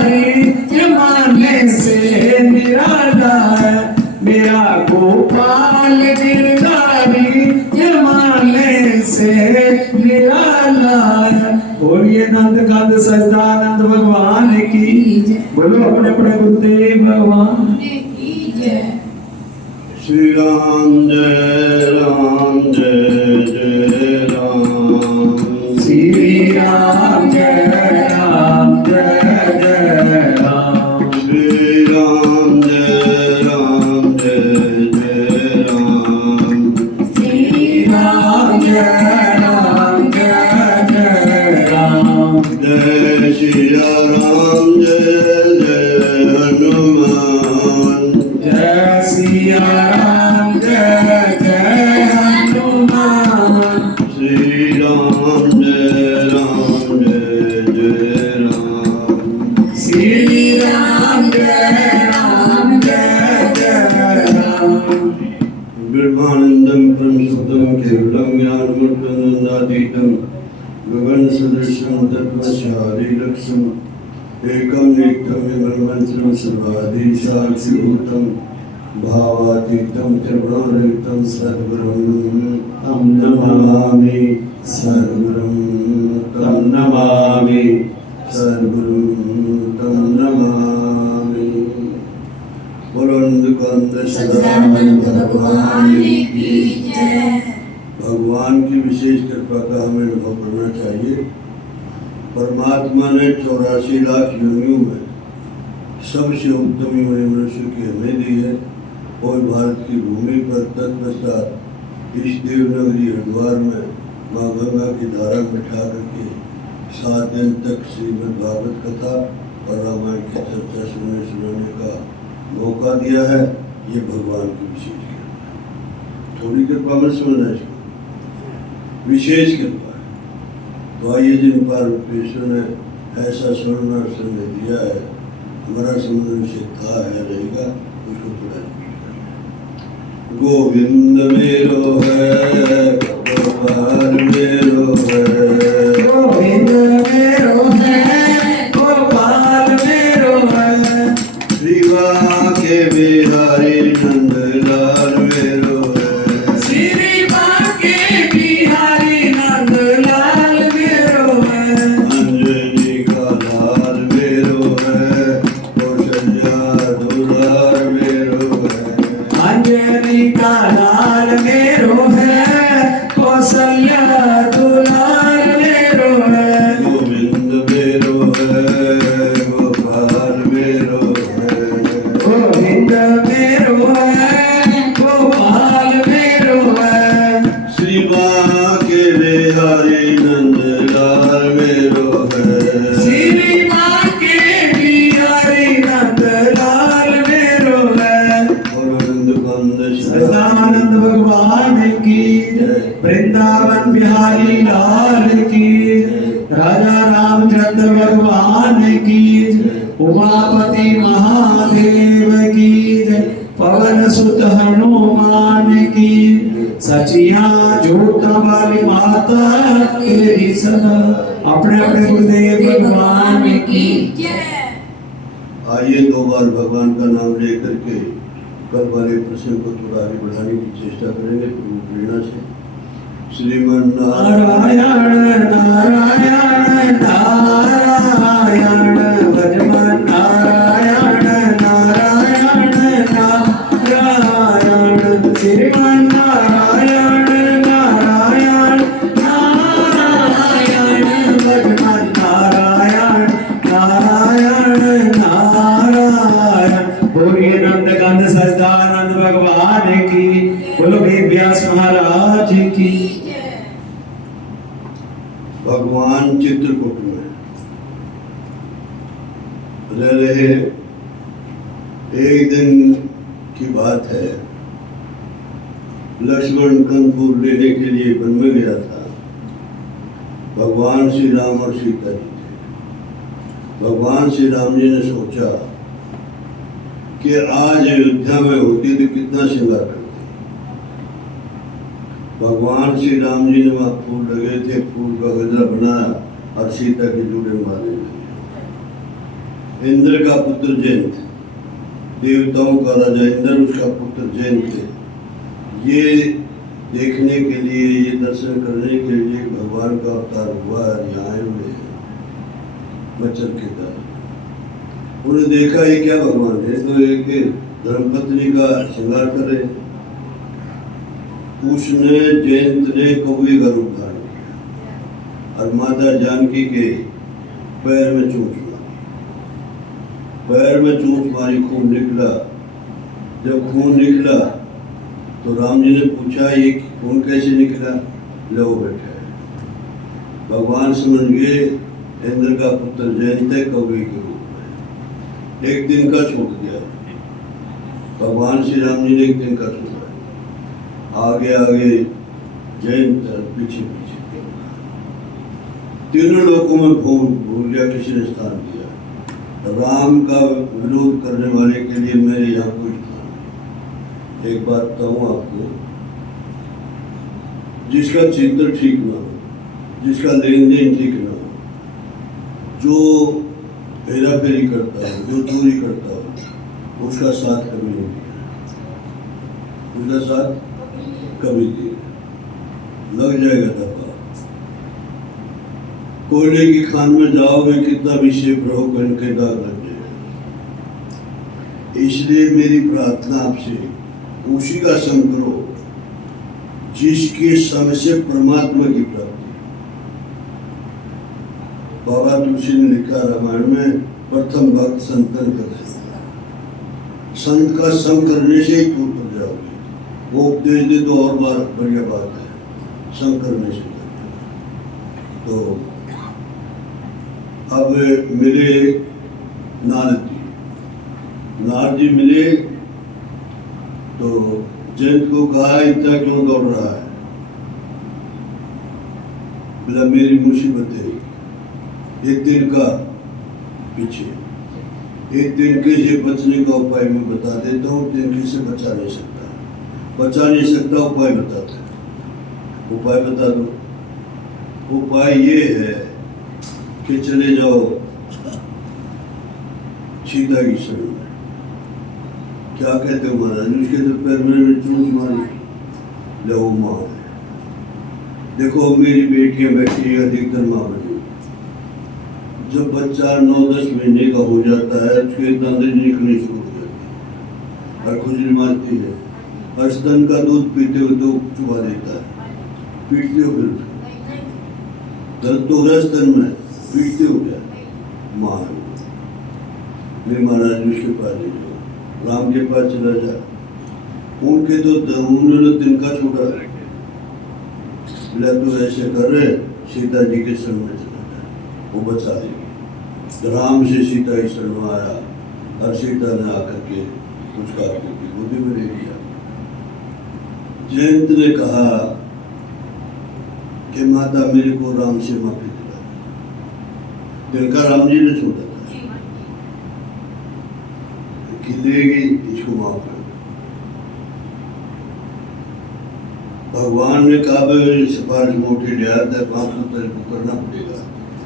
ये मानने से निराला है मेरा गोपाल गिरधारी, ये मानने से निराला है। और ये नंद कंद सजदानंद भगवान की, बोलो अपने अपने गुरुदेव भगवान की जय। श्री राम जय राम जय जय राम, श्री राम जय राम जय जय राम, श्री राम जय राम जय जय राम, श्री राम जय राम जय जय राम, जय श्री राम जय जय हनुमान, जय सिया राम जय जय हनुमान, श्री राम जय जय राम, श्री राम जय जय राम। ब्रह्मानंदं परमसुखं केवलं ज्ञानमूर्तमनन्दातीतं गगन सदृशं तत्त्वस्यादिलक्ष्यम् एकं नित्यं विमलमन्त्रं सर्वादिशाक्षिभूतं भावातीतं त्रिगुणरहितं सद्गुरुं तं नमामि, सद्गुरुं तं नमामि, सद्गुरुं तं नमामि। बुलंद सच्चिदानंद भगवान की जय। भगवान की विशेष कृपा का हमें अनुभव करना चाहिए। परमात्मा ने 84 लाख योनियों में सबसे उत्तम योनि मनुष्य की हमें दी है और भारत की भूमि पर तत्पश्चात इस देवनगरी हरिद्वार में माँ गंगा की धारा बिठा करके 7 दिन तक श्रीमद् भागवत कथा और रामायण की चर्चा सुनाने का मौका दिया है। ये भगवान की विशेष कृपा, थोड़ी कृपा मत समझना इसको, विशेष कृपा है। तो आइए जिन पार्वतीश्वर ने ऐसा स्वर्ण और समय दिया है, हमारा समुद्र से था है रहेगा, उसको थोड़ा गोविंद मेरो है, गोपाल मेरो है, गोविंद मेरो है, गोपाल मेरो है, श्रीवा के बिहारी नंदलाल मेरो है, श्री बाके बिहारी नंदलाल मेरो है, अंजनी का लाल मेरो है, कौशल्या दुलार मेरो है, अंजनी का लाल मेरो है, कौशल्या दुलार मेरो है, गोविंद मेरो है, गोपाल मेरो है, गोविंद मेरो है, गोपाल मेरो है, श्री के बिहारी नंदलाल मेरो है, श्री बाके बिहारी नंदलाल मेरो है। सच्चिदानंद भगवान की जय, वृंदावन बिहारी लाल की जय, राजा रामचंद्र भगवान की जय, उमापति महादेव की जय, पवन सुत हनुमान की जय, सचिया जोता वाली माता तेरी सदा, अपने अपने गुरुदेव भगवान की जय। आइए 2 बार भगवान का नाम लेकर के कल वाले प्रसंग को थोड़ा आगे बढ़ाने की चेष्टा करेंगे प्रभु प्रेरणा से। श्रीमन नारायण नारायण नारायण भजमन नारायण नारायण नारायण, श्रीमन नारायण नारायण नारायण भजमन नारायण नारायण नारायण। बोलिए नंद कंद सच्चिदानंद भगवान की, बोलो वेद व्यास महाराज की। भगवान चित्रकूट में रह रहे एक दिन की बात है, लक्ष्मण कंदपुर लेने के लिए वन में गया था। भगवान श्री राम और सीता जी थे। भगवान श्री राम जी ने सोचा कि आज अयोध्या में होती तो कितना श्रृंगार करते। भगवान श्री राम जी ने वहाँ फूल लगे थे, फूल का गजरा बनाया और सीता के जूड़े मारे। इंद्र का पुत्र जयंत, देवताओं का राजा इंद्र, उसका पुत्र जयंत है। ये देखने के लिए, ये दर्शन करने के लिए भगवान का अवतार हुआ है, यहाँ आए हुए हैं मच्छर के द्वारा। उन्हें देखा ये क्या भगवान है, तो एक धर्मपत्नी का श्रृंगार करे। उसने जयंत ने कौवे का रूप धारण किया और माता जानकी के पैर में चोट मारी। पैर में चोट मारी, खून निकला। जब खून निकला तो राम जी ने पूछा ये खून कैसे निकला? लो बैठा है। भगवान समझ गए इंद्र का पुत्र जयंत है, कौवे के रूप में। एक दिन का छूट गया। भगवान श्री राम जी ने एक दिन का छूटा, आगे आगे जयंत, पीछे पीछे। तीनों लोगों में भूल गया, किसी ने स्थान दिया। राम का विरोध करने वाले के लिए मेरे यहाँ कोई स्थान नहीं। एक बात कहूँ आपको, जिसका चिंतन ठीक ना हो, जिसका लेन देन ठीक ना हो, जो हेरा फेरी करता है, जो चोरी करता है, उसका साथ कभी नहीं दिया, उसका साथ कभी दिया, लग जाएगा धब्बा। कोयले की खान में जाओगे, कितना भी सेफ रहो, कहीं दाग लग जाएगा। इसलिए मेरी प्रार्थना आपसे, उसी का संग करो जिसके संग से परमात्मा की प्राप्ति। बाबा तुलसी ने लिखा रामायण में, प्रथम भक्त संतन कर संत का संग करने से ही तू उतर जाओगे। वो उपदेश दे तो और बार बढ़िया बात है, संग करने से। तो अब मिले नारद जी। नारद जी मिले तो जयंत को कहा इतना क्यों दौड़ रहा है? बोला मेरी मुसीबत है, एक दिन का पीछे, एक दिन के से बचने का उपाय मैं बता देता हूँ। दिन के से बचा नहीं सकता, उपाय बताता है। उपाय बता दो। उपाय ये है कि चले जाओ सीता की शरण में। क्या कहते हो महाराज? उसके तो पैर में चोट मारी, लो माँ है। देखो मेरी बेटियां बैठी है, अधिकतर माँ बनी। जब बच्चा 9-10 महीने का हो जाता है, उसके दांत निकलनी शुरू हो जाती है और खुजली मारती है, और स्तन का दूध पीते हुए तो चुबा देता है। पीटते हो फिर दर्द तो हो रहा है स्तन में, पीटते हो क्या? माँ मेरे महाराज उसके पास ले जाओ, राम के पास चला जा। उनके तो उन्होंने तिनका छोड़ा, बोला तो ऐसे कर रहे, सीता जी के शरण में चला जा, वो बचा लेगी। राम से सीता ही शरण में आया और सीता ने आकर के उसका गोदी में ले लिया। जयंत ने कहा कि माता मेरे को राम से माफी दिला। तिनका राम जी ने छोड़ा था कि लेगी, इसको माफ कर। भगवान ने कहा सिफारिश में उठी लिया था, माफ तो तेरे को करना पड़ेगा।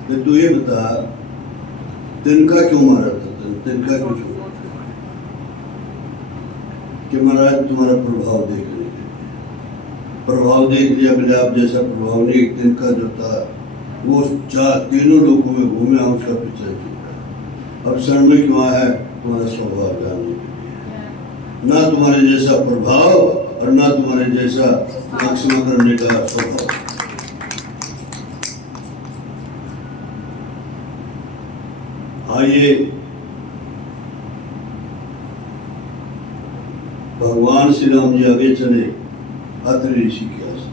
तो तू ये बता, तिनका क्यों मारा था? तिनका क्यों छोड़ा? कि महाराज तुम्हारा प्रभाव देख लिया, प्रभाव देख लिया। बोले आप जैसा प्रभाव नहीं, एक तिनका जो था वो तीनों लोगों में घूमे, उसका पीछा छूटा। अब शरण में क्यों आया है? तुम्हारा स्वभाव जानने के लिए, ना तुम्हारे जैसा प्रभाव और ना तुम्हारे जैसा क्षमा करने का स्वभाव। आइए भगवान श्री राम जी आगे चले। अत्रि ऋषि के आश्रम,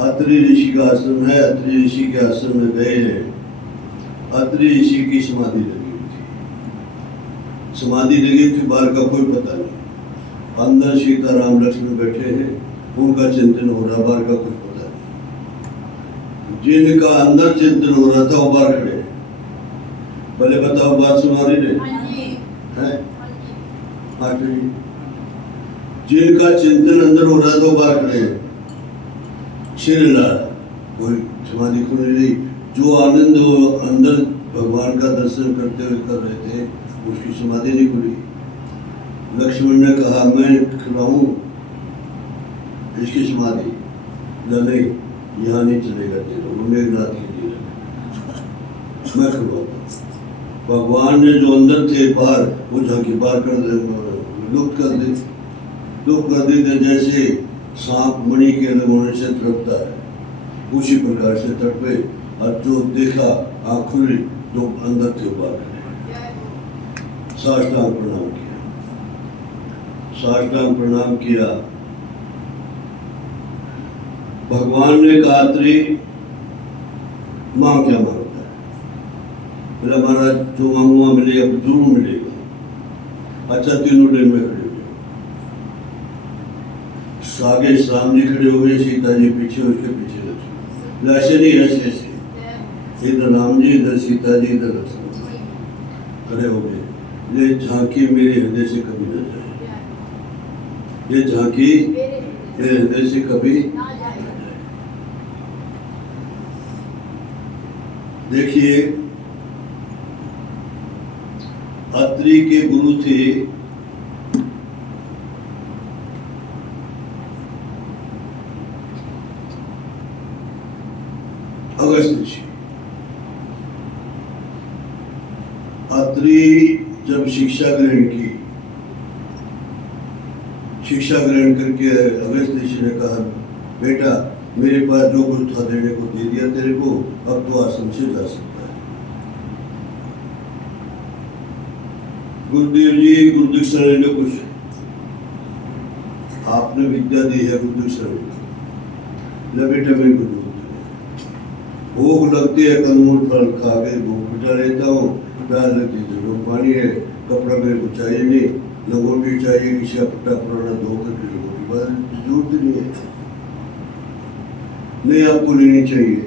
अत्रि ऋषि का आश्रम है। अत्रि ऋषि के आश्रम में गए हैं। अत्रि ऋषि की समाधि लगी हुई थी, समाधि लगी थी, बाहर का कोई पता नहीं। अंदर सीता राम लक्ष्मण बैठे हैं, उनका चिंतन हो रहा, बाहर का कुछ पता नहीं। जिनका अंदर चिंतन हो रहा था वो बाहर खड़े। पहले बताओ, बात सुना रही है? जिनका चिंतन अंदर हो रहा था वो बाहर खड़े, सिर हिला, कोई समाधि खुल नहीं रही। जो आनंद अंदर भगवान का दर्शन करते हुए कर रहे थे, उसकी समाधि नहीं खुली। लक्ष्मण ने कहा मैं खिलाऊं इसकी समाधि, नहीं यहाँ नहीं चलेगा तेरे, वो मेघनाथ के लिए मैं खिलाऊंगा। भगवान ने जो अंदर थे बाहर वो झांकी बाहर कर दे, लुप्त कर दी जैसे सांप मणि के अलग होने से तड़पता है, उसी प्रकार से तड़पे। और जो देखा आँख खुली, जो अंदर थे बाहर साष्टांग प्रणाम किया, साष्टांग प्रणाम किया। भगवान ने कहा त्रि मांग क्या मांगता है? बोला महाराज जो मांगूंगा मिलेगा, जरूर मिलेगा। अच्छा तीनों लाइन में खड़े हुए, आगे सामने खड़े हो गए, सीता जी पीछे, उसके पीछे लक्ष्मण। ऐसे नहीं, ऐसे ऐसे, इधर राम जी, इधर सीता जी, इधर लक्ष्मण खड़े हो गए। ये झांकी मेरे हृदय से कभी न जाए, ये झांकी मेरे हृदय से कभी न जाए। देखिए अत्रि के गुरु थे अगस्त ऋषि। अत्रि जब शिक्षा ग्रहण की, शिक्षा ग्रहण करके अगस्त ऋषि ने कहा बेटा मेरे पास जो कुछ था देने को दे दिया तेरे को, अब तो आश्रम से जा सकता है। गुरुदेव जी गुरुदीक्षा लेने कुछ आपने विद्या दी है, गुरुदीक्षा ले बेटा मेरे को भूख लगती है, कंदमूल फल खा के भूख मिटा लेता हूँ, प्यास लगती है जरूर पानी है, कपड़ा मेरे को चाहिए नहीं, लंगोटी चाहिए, किसी का पट्टा पुराना धो करके लंगोटी बदलने की जरूरत नहीं है, नहीं आपको लेनी चाहिए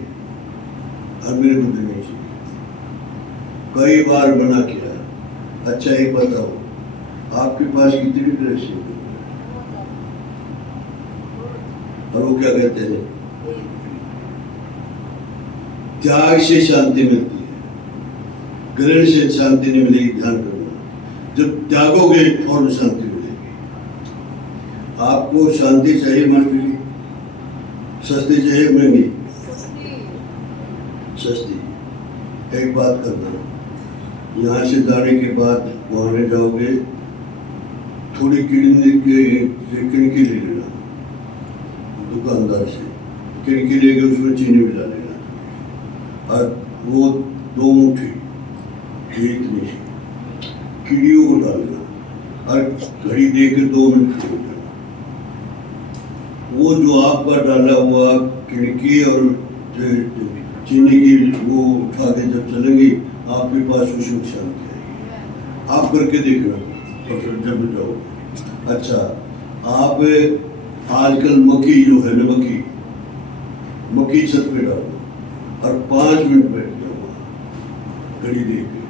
और मेरे को देनी चाहिए। कई बार मना किया। अच्छा एक बताओ आपके पास कितनी ड्रेस है? और वो क्या कहते हैं त्याग से शांति मिलती है, ग्रहण से शांति नहीं मिलेगी। ध्यान करना, जब त्यागोगे फौरन शांति मिलेगी। आपको शांति चाहिए मास्टर जी? सस्ती चाहिए महंगी? सस्ती। एक बात करना, यहाँ से जाने के बाद वहाँ में जाओगे, थोड़ी किणकी ले लेना दुकानदार से, किणकी लेके उसमें चीनी मिला लेना, और वो 2 मुट्ठी इतनी सी कीड़ियों को डालना, और घड़ी दे के 2 मिनट छोड़ देना। वो जो आपका डाला हुआ खिड़की और चीनी की वो उठा के जब चलेंगी आपके पास सुख शांति आएगी। आप करके देखना और फिर जब जाओ। अच्छा आप आजकल मक्खी जो है ना, मक्खी छत पे डालो और 5 मिनट बैठ जाओ घड़ी दे के,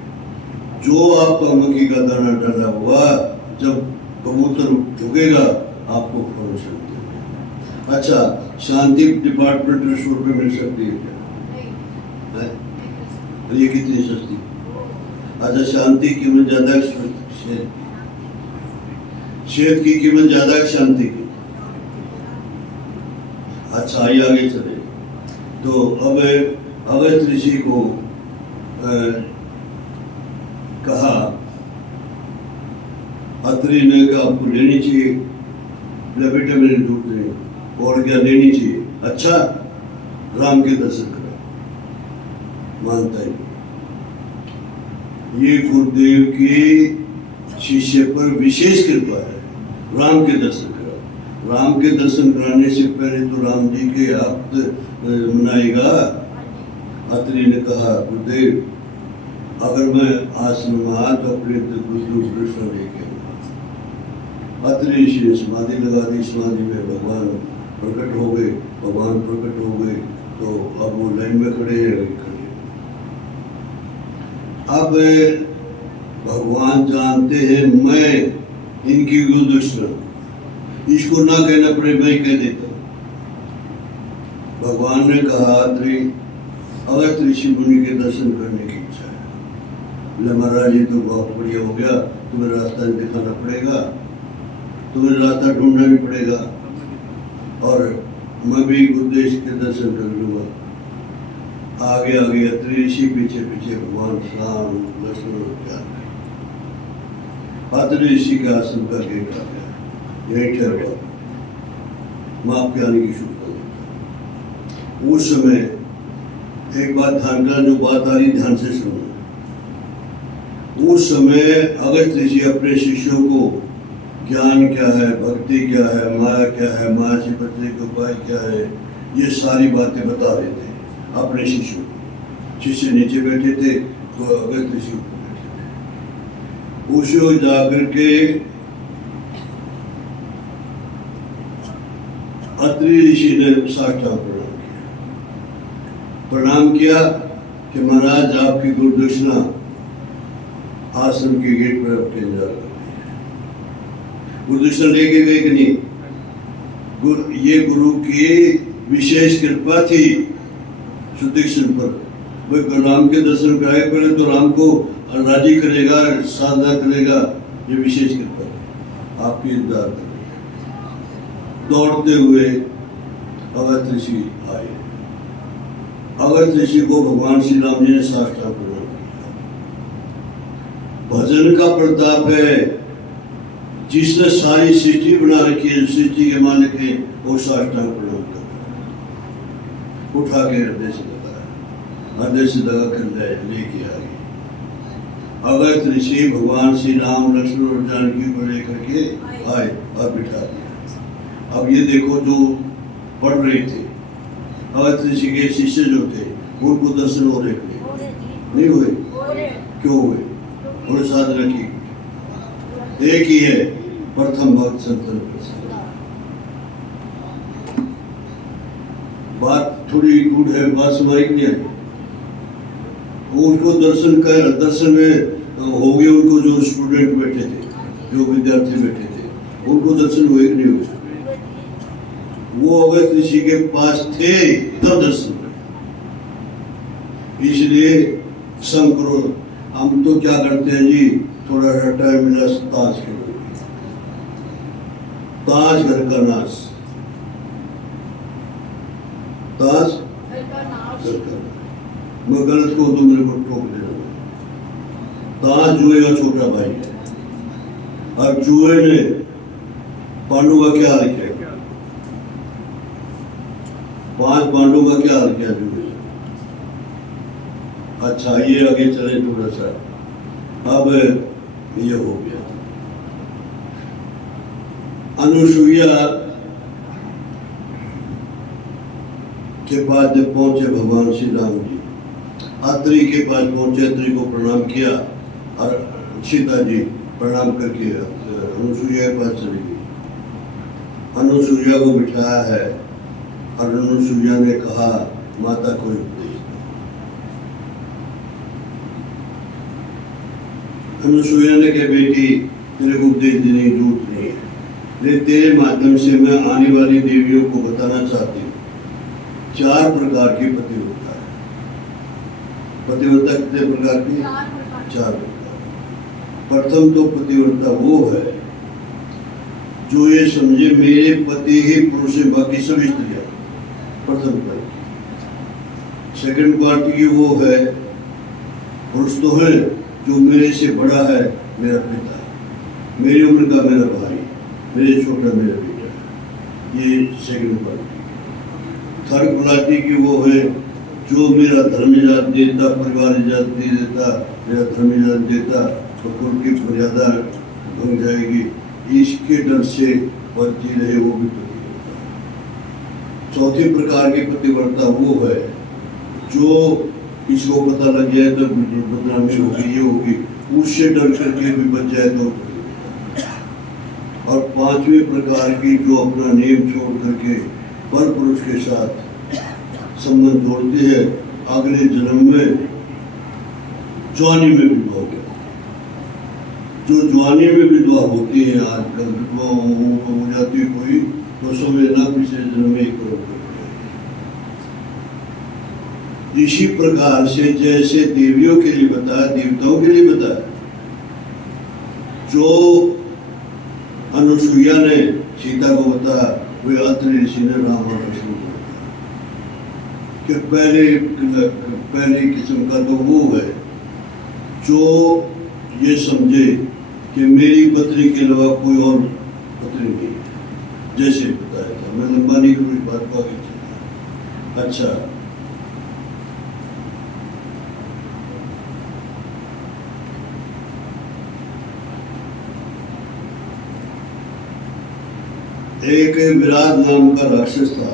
जो आपका मक्खी का दाना डाला हुआ जब कबूतर उगेगा आपको फौरन शांति। अच्छा शांति डिपार्टमेंटल स्टोर पे मिल सकती है क्या? ये कितनी सस्ती? अच्छा शांति की कीमत ज्यादा, शहद की कीमत ज्यादा, शांति की। अच्छा आइए आगे चले। तो अब अगस्त ऋषि को कहा, अत्रि ने कहा आपको लेनी चाहिए, बेटे मेरे दूध नहीं और क्या लेनी चाहिए। अच्छा राम के दर्शन करा, मानता ही। ये गुरुदेव की शिष्य पर विशेष कृपा है, राम के दर्शन करा। राम के दर्शन कराने से पहले तो राम जी के आप्त मनाएगा। अत्रि ने कहा गुरुदेव अगर मैं आश्रम में आ तो अपने कृष्ण लेके आऊंगा। अत्रि ऋषि ने समाधि लगा दी, समाधि में भगवान प्रकट हो गए। भगवान प्रकट हो गए तो अब वो लाइन में खड़े हैं। अब भगवान जानते हैं मैं इनकी गुरुदक्षिणा, इसको ना कहना पड़े मैं कह देता हूँ। भगवान ने कहा अगस्त ऋषि मुनि के दर्शन करने की इच्छा है। बोले महाराज ये तो बहुत बढ़िया हो गया, तुम्हें रास्ता दिखाना पड़ेगा, तुम्हें रास्ता ढूंढना भी पड़ेगा और मैं भी उद्देश्य के दर्शन कर लूँगा। आगे आगे अत्रि ऋषि, पीछे पीछे भगवान राम लक्ष्मण और जान। अत्रि ऋषि के आश्रम का गेट आ गया, यही ठहरा, माँ आपके आने की शुभकामना। उस समय एक बात ध्यान का, जो बात आ रही ध्यान से सुनो। उस समय अगस्त्य ऋषि अपने शिष्यों को ज्ञान क्या है, भक्ति क्या है, माया क्या है, माया से बचने के उपाय क्या है, ये सारी बातें बता रहे थे अपने शिष्यों को। शिष्य नीचे बैठे थे तो अगस्त्य ऋषि ऊपर बैठे थे। उस वक्त जाकर के अत्रि ऋषि ने साष्टांग प्रणाम किया कि महाराज आपकी गुरुदक्षिणा आश्रम के गेट पर आपके इंतजार कर रही है। गुरुदक्षिणा लेके गए कि नहीं? ये गुरु की विशेष कृपा थी सुदीक्षण पर। वह राम के दर्शन कराए, पहले तो राम को राजी करेगा, साधना करेगा, ये विशेष कृपा आपकी इंतजार कर रही है। दौड़ते हुए अगस्त्य ऋषि आए। अगस्त्य ऋषि को भगवान श्री राम जी ने साष्टांग प्रणाम किया। भजन का प्रताप है, जिसने सारी सृष्टि बना रखी है, सृष्टि के मालिक है, वो साष्टांग प्रणाम कर उठा के हृदय से लगाया, हृदय से लगा कर लेके आ गई। अगस्त्य ऋषि भगवान श्री राम लक्ष्मण और जानकी को लेकर के आए और बिठा दिया। अब ये देखो, जो पढ़ रहे थे अगस्त्य ऋषि के शिष्य जो थे, उनको दर्शन हो रहे थे, नहीं हुए? क्यों हुए? उन्होंने साधना की। एक ही है, प्रथम भक्त संतन प्रसाद। बात थोड़ी गुड़ है, बात समझ नहीं आई। उनको दर्शन में हो गए, उनको जो स्टूडेंट बैठे थे, जो विद्यार्थी बैठे थे, उनको दर्शन हुए कि नहीं हुए? वो अगस्त्य ऋषि के पास थे तब दर्शन हुए। इसलिए संकरो, हम तो क्या करते हैं जी, थोड़ा सा टाइम मिला ताश खेलो, ताश घर का नाश, ताश घर का। मैं गलत को तो मेरे को टोक देना। ताश जुए का छोटा भाई है, और जुए ने पांडु का क्या हाल किया? 5 पांडु का क्या हाल किया जुए? अच्छा, ये आगे चले थोड़ा सा। अब ये हो गया। अनुसुईया के पास जब पहुंचे भगवान श्री राम जी, अत्रि के पास पहुंचे, अत्रि को प्रणाम किया और सीता जी प्रणाम करके अनुसुईया के पास चली गई। अनुसुईया को बिठाया है और अनुसुईया ने कहा, माता को उपदेश दो। अनुसुईया ने कहा, बेटी तेरे को उपदेश देने की जरूरत नहीं है, लेकिन तेरे माध्यम से मैं आने वाली देवियों को बताना चाहती हूँ। 4 प्रकार की पतिव्रता है। पतिव्रता कितने प्रकार की? 4 प्रकार। प्रथम तो पतिव्रता वो है जो ये समझे मेरे पति ही पुरुष है, बाकी सभी स्त्रियां। प्रथम पार्टी। सेकंड पार्टी की वो है, पुरुष तो है जो मेरे से बड़ा है, मेरा पिता, मेरी उम्र का मेरा भाई, मेरे छोटा मेरा बेटा, ये सेकंड पार्टी। थर्ड पार्टी की वो है जो मेरा धर्म इजाजत देता, परिवार इजाजत नहीं देता, मेरा धर्म इजाजत देता तो उनकी मर्यादा भंग जाएगी, इसके डर से बचती रहे, वो भी पतिव्रता। चौथी प्रकार की पतिव्रता वो है जो इसको पता लग जाए तो बदनामी होगी, ये होगी, उससे डर करके भी बच जाए तो। और 5वें प्रकार की जो अपना नियम छोड़ करके पर पुरुष के साथ संबंध जोड़ती है, अगले जन्म में जवानी में विधवा हो। जो जवानी में विधवा होती है, आजकल विधवा हो जाती है कोई, तो समझना पिछले जन्म में एक इसी प्रकार से जैसे देवियों के लिए बताया, देवताओं के लिए बताया, जो अनुसुईया ने सीता को बताया, वे अत्रि ऋषि ने राम और लक्ष्मण को बताया कि पहली किस्म का तो वो है जो ये समझे कि मेरी पत्नी के अलावा कोई और पत्नी नहीं है, जैसे बताया था। मैं लंबा नहीं करूँ इस बात को आगे चलना। अच्छा, एक विराट नाम का राक्षस था,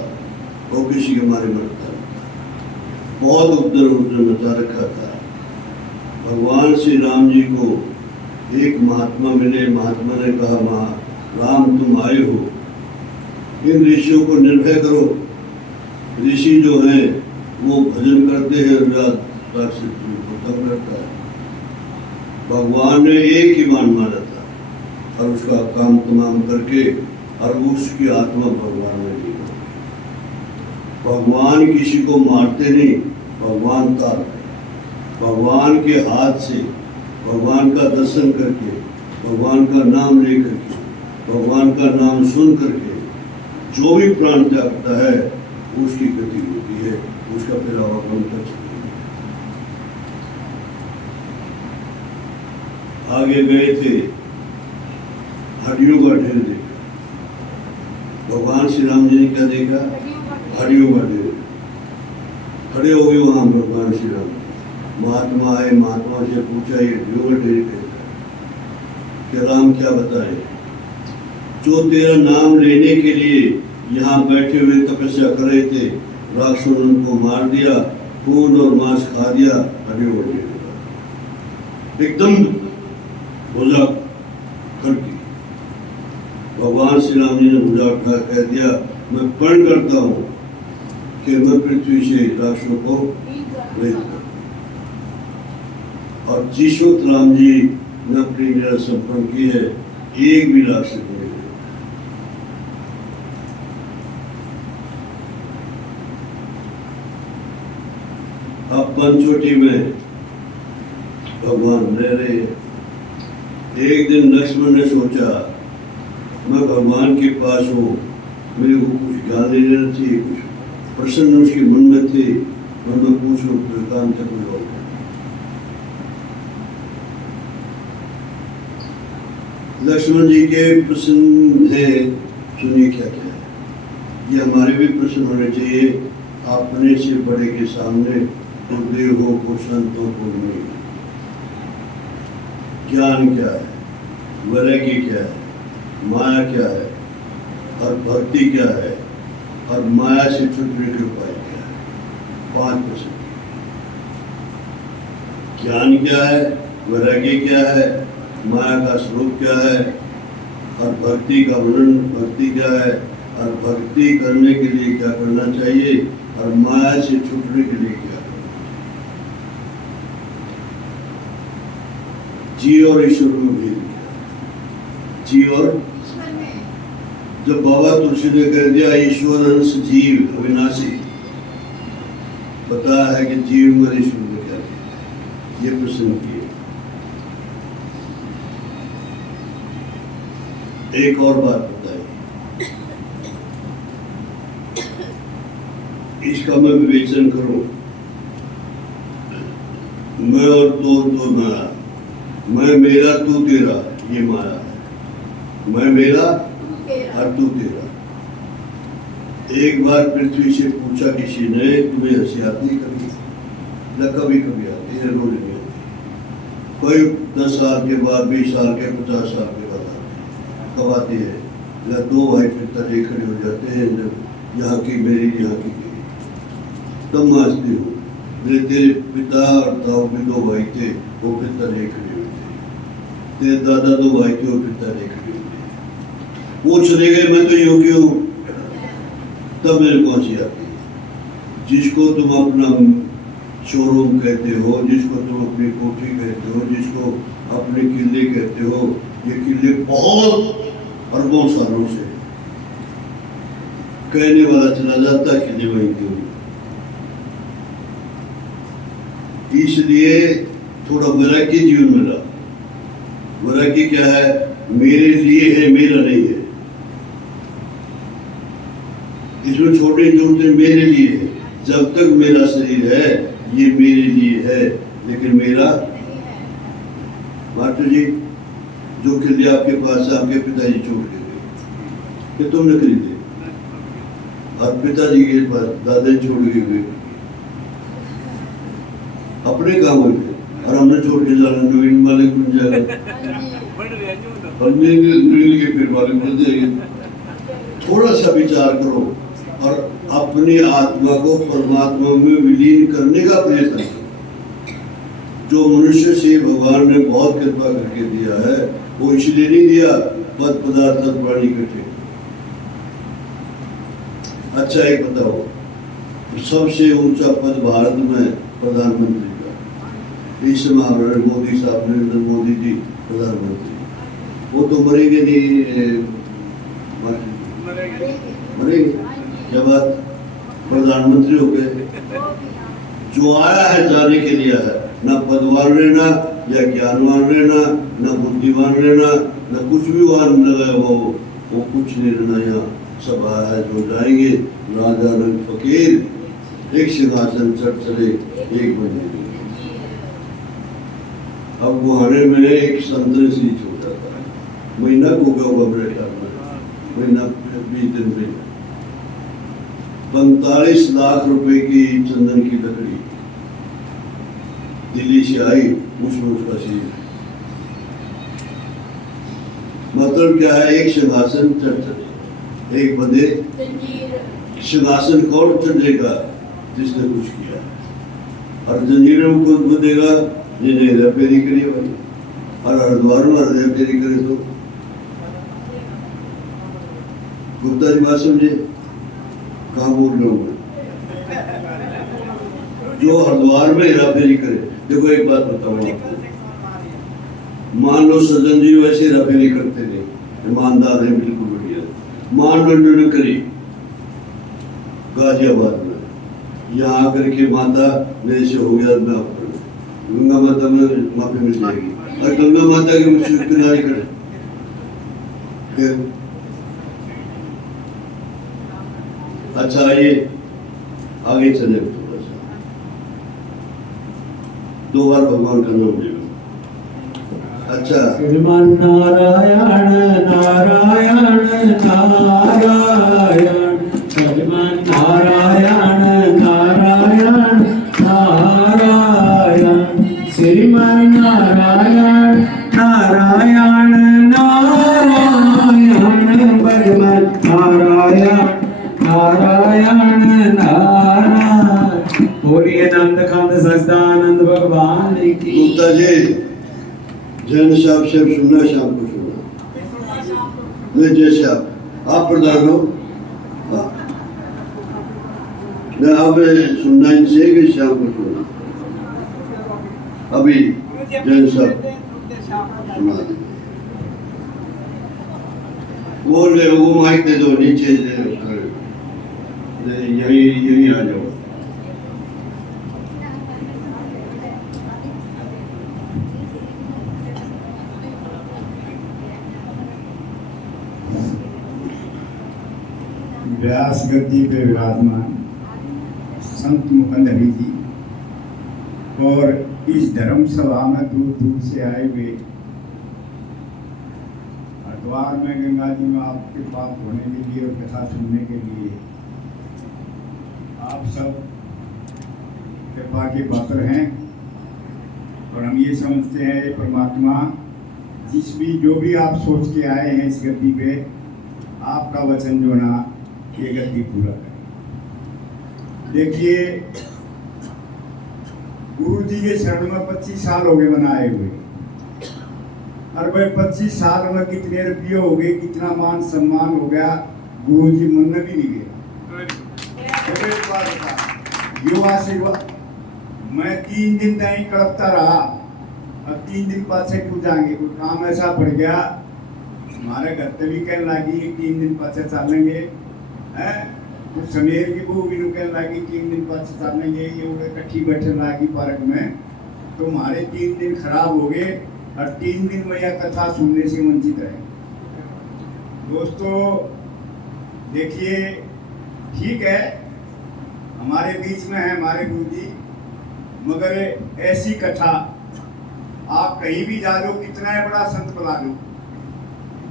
वो किसी के मारे मरता था, बहुत उधर मचा रखा था। भगवान श्री राम जी को एक महात्मा मिले। महात्मा ने कहा, राम तुम आए हो, इन ऋषियों को निर्भय करो। ऋषि जो हैं वो भजन करते हैं, राक्षस को खत्म करता है। भगवान ने एक ही बाण मारा था और उसका काम तमाम करके और उसकी आत्मा भगवान ने दी। भगवान किसी को मारते नहीं, भगवान तारते। भगवान के हाथ से, भगवान का दर्शन करके, भगवान का नाम लेकर के, भगवान का नाम सुन करके जो भी प्राण त्यागता है उसकी गति होती है, उसका फिर आवागमन कर सकते हैं। आगे गए थे, हड्डियों का ढेर देखा। भगवान श्री राम जी ने क्या देखा? हड्डियों का ढेर। खड़े हो गए वहां भगवान श्री राम। महात्मा आए, महात्मा से पूछा, ये हड्डियों का ढेर कैसा है? कि राम क्या बताए, जो तेरा नाम लेने के लिए यहाँ बैठे हुए तपस्या कर रहे थे, राक्षसों ने उनको मार दिया, खून और मांस खा दिया, हड्डियों का ढेर एकदम भुजा करके। भगवान श्री राम जी ने भुजा उठा कह दिया, मैं प्रण करता हूँ कि मैं पृथ्वी से राक्षसों को भेज दूं। और जिस वक्त राम जी ने अपनी लीला संपन्न की है, एक भी राक्षस नहीं है। अब पंचवटी में भगवान रह रहे हैं। एक दिन लक्ष्मण ने सोचा, मैं भगवान के पास हूँ, मेरे को कुछ ज्ञान लेना चाहिए, कुछ प्रश्न उसके मन में थे, और मैं पूछूं तो काम तक कोई और। लक्ष्मण जी के प्रश्न है, सुनिए क्या क्या है। ये हमारे भी प्रश्न होने चाहिए। अपने से बड़े के सामने गुरुदेवों को, संतों को नहीं। ज्ञान क्या है, वैराग्य क्या है, माया क्या है, और भक्ति क्या है, और माया से छूटने के उपाय क्या है। 5%। ज्ञान क्या है, वैराग्य क्या है, माया का स्वरूप क्या है, और भक्ति का वर्णन, भक्ति क्या है, और भक्ति करने के लिए क्या करना चाहिए, और माया से छूटने के लिए क्या करना। जीव और ईश्वर में भेद क्या? जीव और, जब बाबा तुलसी ने कह दिया ईश्वर अंश जीव अविनाशी, बताया है कि जीव में ईश्वर ने क्या किया, ये प्रश्न किए। एक और बात बताइए, इसका मैं विवेचन करूं, मैं और तो मेरा, मैं मेरा तू तेरा, ये माया है। मैं मेरा और तू तेरा। एक बार पृथ्वी से पूछा किसी ने, तुम्हें हंसी आती कभी? न कभी कभी आती है, रोज नहीं आती। कोई 10 साल के बाद, 20 साल के, 50 साल के बाद कब आती है? या दो भाई पिता खड़े हो जाते हैं, जब यहाँ की मेरी, यहाँ की तेरी, तब मैं हंसती हूँ। मेरे तेरे पिता और ताऊ भी 2 भाई थे, वो पिता खड़े हुए थे। तेरे दादा 2 भाई थे, वो पिता खड़े हुए थे। वो चले गए, मैं तो योगी हूँ। तब मेरे को हंसी आती है। जिसको तुम अपना शोरूम कहते हो, जिसको तुम अपनी कोठी कहते हो, जिसको अपने किले कहते हो, ये किले बहुत अरबों सालों से कहने वाला चला जाता है, किले वहीं क्यों। इसलिए थोड़ा वैराग्य जीवन में रहा। वैराग्य क्या है? मेरे लिए है, मेरा नहीं है। इसमें छोटे जोड़ते मेरे लिए है। जब तक मेरा शरीर है ये मेरे लिए है, लेकिन मेरा मास्टर जी जो खिले आपके पास से आपके पिताजी छोड़ के गए कि तुमने खरीदे, और पिताजी के पास दादा छोड़ के गए अपने काम हो गए, और हमने छोड़ के जाना नवीन मालिक बन जाएगा, हमने नवीन के फिर मालिक बन जाएंगे। थोड़ा सा विचार करो और अपनी आत्मा को परमात्मा में विलीन करने का प्रयत्न करो। जो मनुष्य से भगवान ने बहुत कृपा करके दिया है, वो इसलिए नहीं दिया पद पदार्थ प्राणी इकट्ठे। अच्छा एक बताओ, सबसे ऊंचा पद भारत में प्रधानमंत्री का, इस महाराज मोदी साहब, नरेंद्र मोदी जी प्रधानमंत्री, वो तो मरेंगे नहीं, मरेंगे जब प्रधानमंत्री हो गए। जो आया है जाने के लिए है, ना पदवान रहना या ज्ञानवान रहना, ना बुद्धिवान रहना, ना कुछ भी वान लगा वो कुछ नहीं रहना। यहाँ सब आया है जो जाएंगे, राजा रंग फकीर, एक सिंहासन चढ़ चले एक बने। अब गुहाने में एक संतरे से छोटा था, महीना को होगा मेरे ख्याल में, महीना 20 दिन में 45 लाख रुपए की चंदन की लकड़ी दिल्ली से आई, उसमें उसका शीर। मतलब क्या है? एक सिंहासन चढ़ चढ़े एक बंदे, सिंहासन कौन चढ़ेगा? जिसने कुछ किया, और जंजीरों को बंधेगा जिन्हें हेराफेरी करी भाई, और हरिद्वार में हेराफेरी करे तो गुप्ता जी बात समझे कहाँ बोल रहे हो? जो हरिद्वार में हेराफेरी करे। देखो एक बात बताऊँ आपको, मान लो सज्जन जी वैसे हेराफेरी करते थे, ईमानदार है बिल्कुल बढ़िया, मान लो उन्होंने करी गाजियाबाद में, यहाँ आकर के माता मेरे से हो गया, मैं आपको गंगा माता में माफी मिल जाएगी, और गंगा माता के मुझसे किनारे करे अच्छा आइए आगे चले, थोड़ा सा 2 बार भगवान का नाम लेगा। अच्छा श्रीमान नारायण नारायण नारायण, श्रीमान नारायण नारायण नारायण, श्रीमान नारायण नारायण नारायण, भगवान नारायण नारायण नारायण। बोलिए नंद कंद सच्चिदानंद भगवान की। गुप्ता जी जैन साहब से सुनना, शाम को सुनना, मैं जैसे आप प्रधान हो, मैं अब सुनना इनसे कि शाम को सुनना। अभी जैन साहब सुना वो ले, वो माइक दे दो, नीचे यही आ जाओ। व्यास गद्दी पे विराजमान संत मुकुंद हरि जी और इस धर्म सभा में दूर दूर से आए हुए, हरिद्वार में गंगा जी में आपके पाप होने के लिए और कथा सुनने के लिए आप सब कृपा के पात्र हैं। और हम ये समझते हैं ये परमात्मा जो भी आप सोच के आए हैं इस गद्दी पे, आपका वचन जो ना ये गद्दी पूरा करें। देखिए गुरु जी के शरण में 25 साल हो गए बनाए हुए, और भाई 25 साल में कितने रुपये हो गए, कितना मान सम्मान हो गया, गुरु जी मन में भी नहीं गया। यो आशीर्वाद मैं 3 दिन तक कड़पता रहा, अब 3 दिन बाद से क्यों जाएंगे, कोई काम ऐसा पड़ गया, हमारे घर पे भी कहने लगी 3 दिन बाद से चलेंगे हैं, कुछ समेर की वो भी कहने लगी 3 दिन बाद चलेंगे, ये इकट्ठी बैठने लगी पार्क में, तो हमारे 3 दिन खराब हो गए और 3 दिन में यह कथा सुनने से वंचित रहे। दोस्तों देखिए, ठीक है हमारे बीच में है हमारे गुरु जी, मगर ऐसी कथा आप कहीं भी जा लो, कितना बड़ा संत बुला लो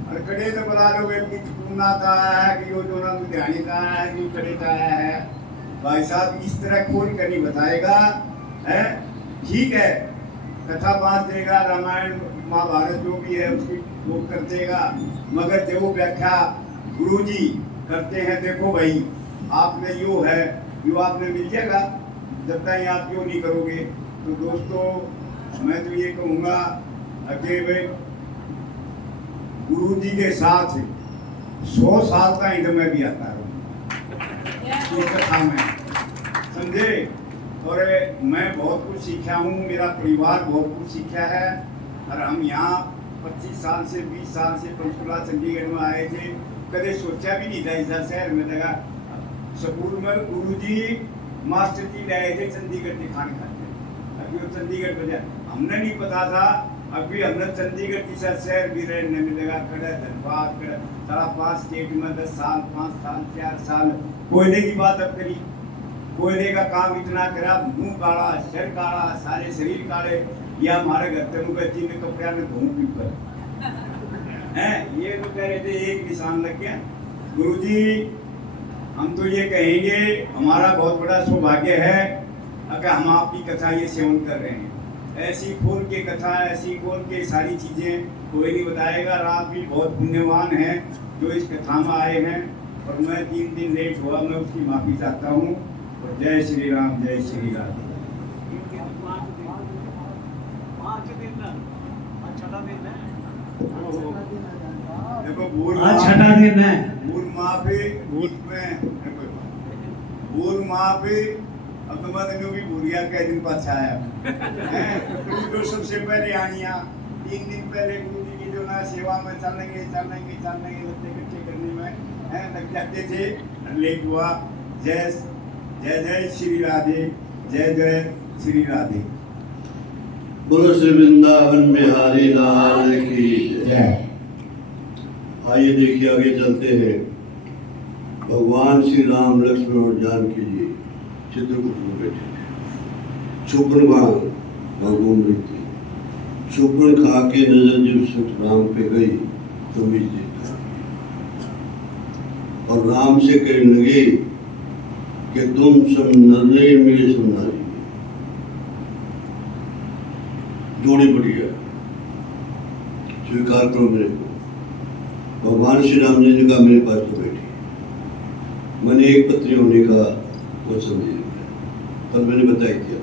और कड़े तो बुला लो, कि पूना का है कि जो ना ध्यानी का है कि कड़े का है, भाई साहब इस तरह खोल कर नहीं बताएगा है। ठीक है कथा बात देगा, रामायण महाभारत जो भी है उसकी वो कर देगा, मगर जो व्याख्या गुरुजी करते हैं, देखो भाई आपने यो है यो आपने मिल जाएगा, जब तक आप क्यों नहीं करोगे। तो दोस्तों मैं तो ये कहूँगा कि भाई गुरु जी के साथ 100 साल का इंद में भी आता है ये कथा में, समझे। और मैं बहुत कुछ सीखा हूँ, मेरा परिवार बहुत कुछ सीखा है, और हम यहाँ 25 साल से 20 साल से पंचकुला चंडीगढ़ में आए थे, कभी सोचा भी नहीं था इस शहर में लगा। स्कूल में गुरु जी मास्टर जी लाए थे चंडीगढ़ के खाने खाते, अभी वो चंडीगढ़ में हमने नहीं पता था, अभी हमने चंडीगढ़ जैसा शहर भी रहने मिलेगा, खड़ा धनबाद खड़ा 5.5 स्टेट में 10 साल 5 साल 4 साल कोयले की बात अब करी, कोयले का काम इतना करा, मुंह काला सिर काला सारे शरीर काले, या हमारे घर पे मुझे 3 कपड़े में घूम पीपर हैं, ये तो कह रहे थे एक निशान लग गया। गुरुजी हम तो ये कहेंगे हमारा बहुत बड़ा सौभाग्य है अगर हम आपकी कथा ये सेवन कर रहे हैं, ऐसी खोल के कथा, ऐसी खोल के सारी चीज़ें कोई नहीं बताएगा। आप भी बहुत पुण्यवान हैं जो इस कथा में आए हैं, और मैं 3 दिन लेट हुआ, मैं उसकी माफ़ी चाहता हूँ। और जय श्री राम, जय श्री राम। देखो आज छठा दिन है, भूल माफी अब तो मैं भी भूलिया कई दिन पास आया जो सबसे पहले आनिया 3 दिन पहले गुरु जी की जो ना सेवा में चलेंगे बच्चे इकट्ठे करने में है लग जाते थे, लेट हुआ। जय जय जय श्री राधे, जय जय श्री राधे। बोलो श्री वृंदावन बिहारी लाल की जय। आइए देखिए आगे चलते हैं। भगवान श्री राम लक्ष्मण और जानकी जी चित्रकूट में बैठे थे। छुपन घूम रही थी। छुपन खा के नजर जब राम पे गई तो बीच देखा और राम से कहने लगे कि तुम सब नजरे मिले सुनना जोड़ी बढ़िया स्वीकार करो मेरे को। भगवान श्री राम जी ने कहा मेरे पास तो बैठी, मैंने एक पत्नी होने का वचन दिया, पर मैंने बताई दिया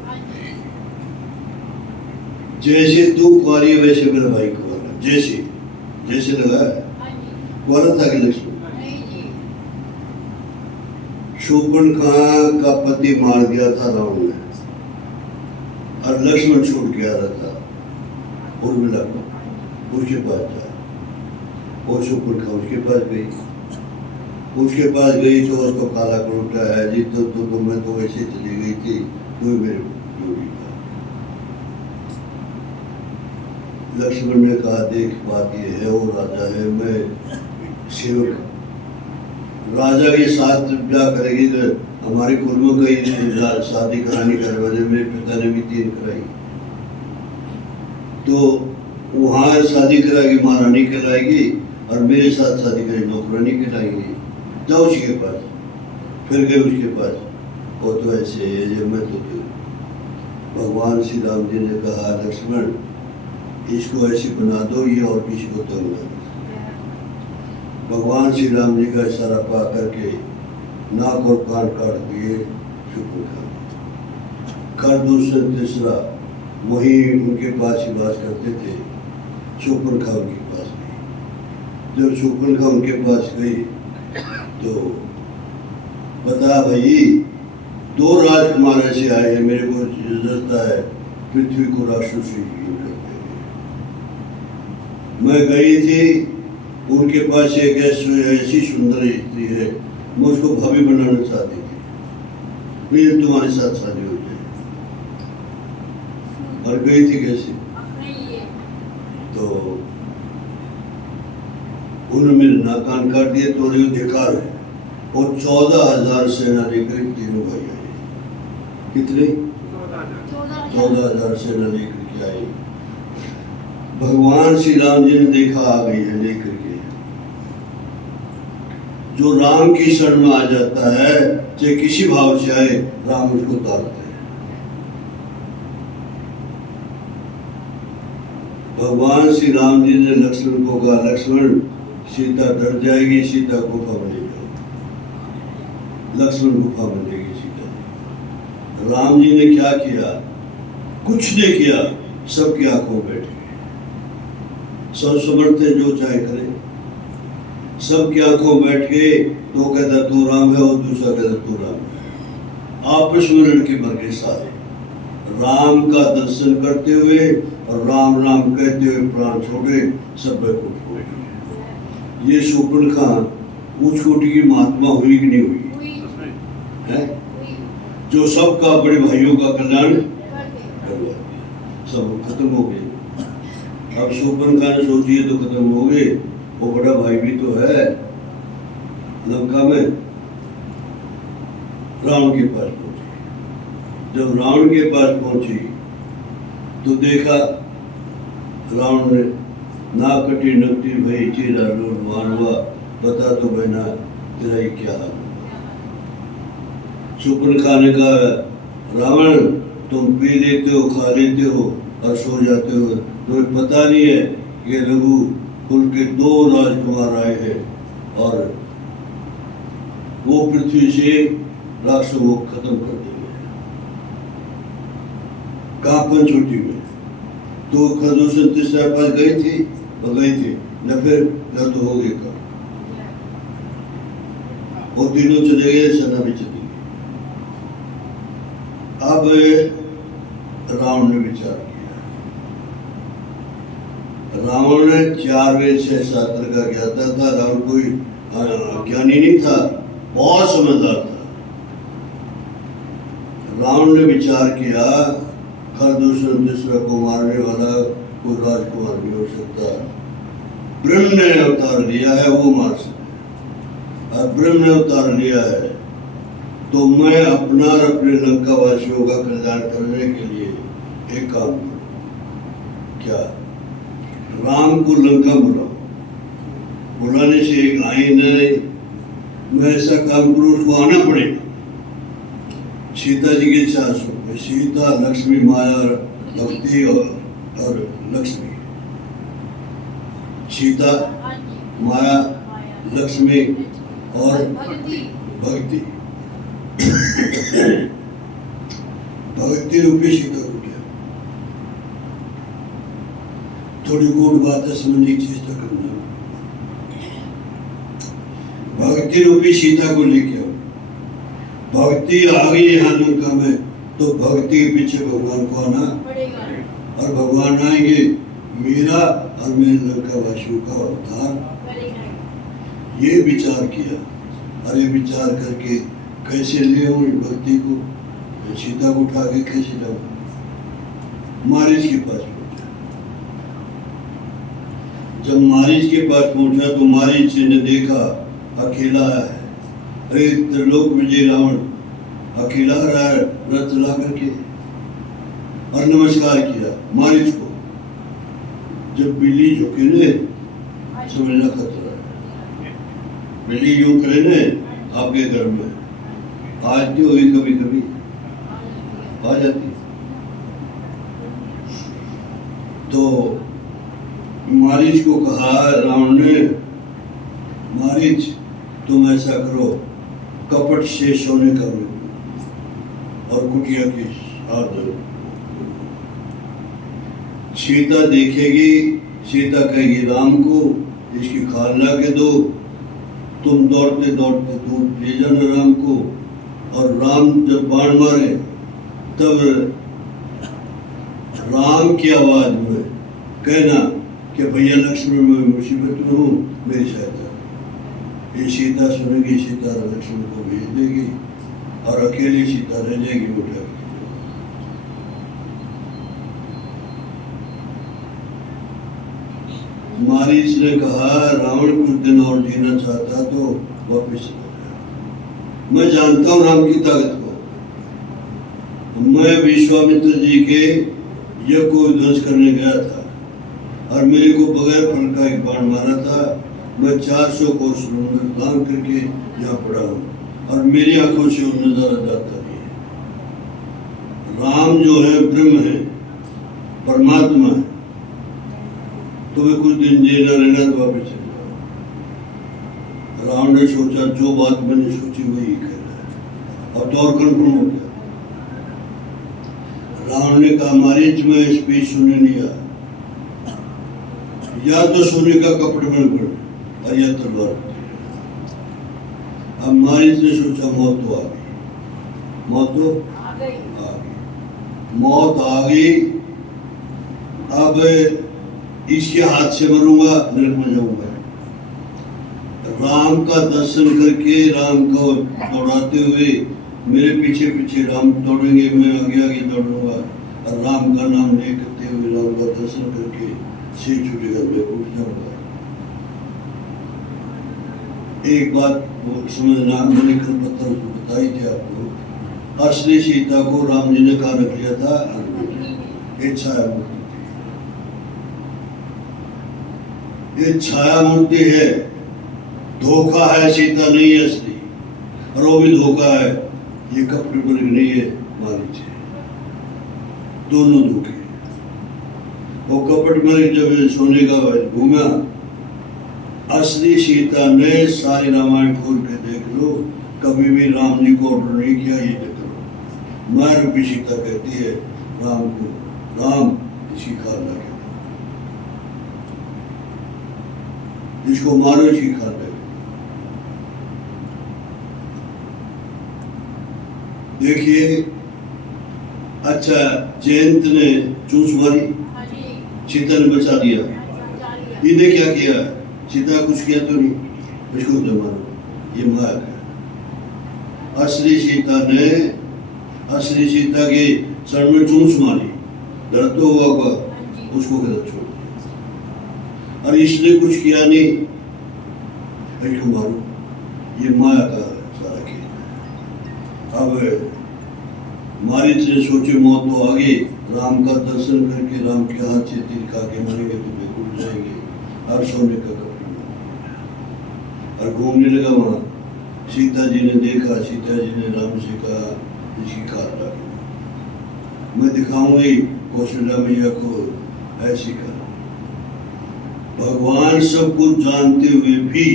जैसे तू कुआरी है वैसे मेरा भाई कुआरा, जैसे लगा कुआरा था कि लक्ष्मण। शूर्पणखा का पति मार दिया था रावण ने और लक्ष्मण छूट के आ रहा था उर्मिला को, उसके पास जा और शूर्पणखा उसके पास गई तो उसको काला कलूटा है जी, तो मैं तो वैसे चली गई थी, तो मेरे जोड़ी था। लक्ष्मण ने कहा देख बात ये है, वो राजा है, मैं सेवक, राजा के साथ ब्याह करेगी तो हमारे कुल में कई शादी करानी करने वाले, मेरे पिता ने भी 3 कराई, तो वहाँ शादी कराएगी महारानी कहलाएगी और मेरे साथ शादी करेगी नौकरानी कहलाएगी। जाओ उसके पास, फिर गए उसके पास, वो तो ऐसे है जो मैं तो भगवान श्री राम जी ने कहा लक्ष्मण इसको ऐसे बना दो ये और किसी को तंग ना। भगवान श्री राम जी का इशारा पा करके नाक और कान काट दिए शूर्पणखा। कर दूसरा तीसरा वही उनके पास ही बात करते थे, शूर्पणखा उनके पास गई। जब शूर्पणखा उनके पास गई तो बता भाई 2 राजकुमार ऐसे आए हैं, मेरे को जजता है पृथ्वी को राष्ट्र से करते हैं। मैं गई थी उनके पास एक ऐसी सुंदर स्त्री है मैं उसको भाभी बनाना चाहती थी, प्लीज तुम्हारे साथ शादी हो जाए। और गई थी कैसे? तो उन्होंने मेरे नाकान काट दिए, तो उन्हें धिक्कार है। और 14,000 सेना लेकर तीनों भाई आए। कितने? 14,000 सेना लेकर के आए। भगवान श्री राम जी ने देखा आ गई है लेकर के। जो राम की शरण में आ जाता है, चाहे किसी भाव से आए, राम उसको उतारते हैं। भगवान श्री राम जी ने लक्ष्मण को कहा, लक्ष्मण सीता डर जाएगी, सीता गुफा में ले जाओ। लक्ष्मण गुफा में ले गई सीता। राम जी ने क्या किया? कुछ नहीं किया, सबकी आंखों में बैठ गए। सब समझते जो चाहे करे, सबकी आंखों में बैठ गए। तो कहता तू राम है और दूसरा कहता तू राम है। आपस में लड़के मर गए सारे। राम का दर्शन करते हुए और राम राम कहते हुए प्राण छोड़े, सब बेवकूफ हो गए। ये शूर्पणखा ऊंच कोटि की महात्मा हुई कि नहीं हुई? है जो सबका बड़े भाइयों का कल्याण करवा, सब खत्म हो गए। अब शूर्पणखा ने सोचिए तो खत्म हो गए, वो बड़ा भाई भी तो है लंका में। रावण के पास पहुंची। जब रावण के पास पहुंची तो देखा रावण ने नाक कटी नकटी भई चेहरा लोट मारवा, बता तो बहना तेरा ये क्या हाल? शूर्पणखा ने कहा, रावण तुम पी लेते हो, खा लेते हो और सो जाते हो, तुम्हें पता नहीं है कि रघु कुल के 2 राजकुमार आए हैं और वो पृथ्वी से राक्षसों को खत्म कर देंगे। कहाँ पंचवटी में? तो खरदूषण तीसरा पास गई थी और गई थी न, फिर न तो हो गए का। वो तीनों चले गए, सेना भी चली गई। अब रावण ने विचार किया। रावण ने 4 वेद से शास्त्र का ज्ञाता था। रावण कोई ज्ञानी नहीं था, बहुत समझदार था। रावण ने विचार किया, खरदूषण तीसरा को मारने वाला कोई राजकुमार भी हो सकता है। ब्रह्म ने अवतार लिया है, वो मार सकता है। ब्रह्म ने अवतार लिया है तो मैं अपना और अपने लंका वासियों का कल्याण करने के लिए एक काम करूं। क्या? राम को लंका बुलाओ। बुलाने से एक आए नहीं, मैं ऐसा काम करूं उसको आना पड़ेगा। सीता जी के 4 स्वरूप, सीता, लक्ष्मी, माया, भक्ति और लक्ष्मी। सीता, माया, लक्ष्मी और भक्ति। भक्ति रूपी सीता को क्या? थोड़ी गुड बात है, समझने की चेष्टा करना। भक्ति रूपी सीता को लेके आओ। भक्ति आ गई यहाँ लंका में तो भक्ति के पीछे भगवान को आना पड़ेगा। और भगवान आएंगे, मेरा और मेरे लंका वासियों का उद्धार। ये विचार किया और ये विचार करके कैसे ले आऊं भक्ति को, सीता को उठा के कैसे लाऊं? मारीच के पास पहुंचा। जब मारीच के पास पहुंचा तो मारीच ने देखा अकेला है। अरे त्रिलोक विजय रावण अकेला रहा है रथ ला करके, और नमस्कार किया मारीच को। जब बिल्ली झुके ने, समझना खतरा है। बिल्ली यूं करे ने आपके घर में, आज भी होगी, कभी कभी आ जाती। तो मारीच को कहा रावण ने, मारीच तुम ऐसा करो, कपट से सोने का और कुटिया की साथ सीता देखेगी, सीता कहेगी राम को इसकी खाल ला के दो, तुम दौड़ते दौड़ते दूध ले जाना राम को। और राम जब बाण मारे तब राम की आवाज में कहना कि भैया लक्ष्मण मैं मुसीबत में हूँ, मेरी सहायता। ये सीता सुनेगी, सीता लक्ष्मण को भेज देगी और अकेली सीता रह जाएगी उठा के। मारीच ने कहा रावण कुछ दिन और जीना चाहता तो वापिस चला गया। मैं जानता हूं राम की ताकत को। मैं विश्वामित्र जी के यज्ञ को ध्वंस करने गया था और मेरे को बगैर फल का एक बाण मारा था। मैं 400 कोस दान करके यहाँ पड़ा हूँ और मेरी आंखों से वो नजारा जाता नहीं है। राम जो है ब्रह्म है, परमात्मा है, तो वे कुछ दिन जीना रहना तो वापस चले जाओ। रावण ने सोचा जो बात मैंने सोची वही कह रहा है। अब तो और कन्फर्म हो गया। रावण ने कहा मारीच में स्पीच सुनने नहीं आया, या तो सोने का कपड़े में पड़ और या तलवार। अब मारीच ने सोचा मौत तो आ गई, मौत तो आ गई, मौत आ गई। अब इसके हाथ से मरूंगा, नरक में जाऊंगा। राम का दर्शन करके राम को दौड़ाते हुए मेरे पीछे पीछे राम दौड़ेंगे, मैं आगे आगे दौड़ूंगा और राम का नाम लेते हुए राम का दर्शन करके सिर छूटेगा, मैं उठ जाऊंगा। एक बात समझना, मैंने कल पत्थर को बताई थी आपको। असली सीता को राम जी ने कहा रख लिया था, एक छाया मूर्ति। ये छाया मूर्ति है, धोखा है, सीता नहीं है असली। और वो भी धोखा है, ये कपट मृग नहीं है, मारीच है। दोनों धोखे। वो कपट मृग जब सोने का घूमा, असली सीता ने सारी रामायण खोल के देख लो, कभी भी राम जी को ऑर्डर नहीं किया ये करो। मैं रूपी सीता कहती है राम को, राम इसकी खाल लगे, इसको मारो, इसकी खाल लगे। देखिए, अच्छा जयंत ने चूस मारी, सीता ने बचा दिया। इन्हें क्या किया? सीता कुछ किया तो नहीं, इसको तो मारो, ये माया है। असली सीता ने असली सीता के सर में चूस मारी, दर्द तो हुआ होगा, उसको गलत छोड़ दिया। और इसने कुछ किया नहीं, इसको मारो, ये माया का सारा खेल। अब मारीच ने सोचे मौत तो आ गई, राम का दर्शन करके राम के हाथ से तिल खा के मरेंगे तो बिल्कुल जाएंगे। अब सोने का कपड़ा और घूमने लगा वहां। सीता जी ने देखा, सीता जी ने राम से कहा इसकी खाल लाके मैं दिखाऊंगी कौशल्या मैया को, ऐसी कहा। भगवान सब कुछ जानते हुए भी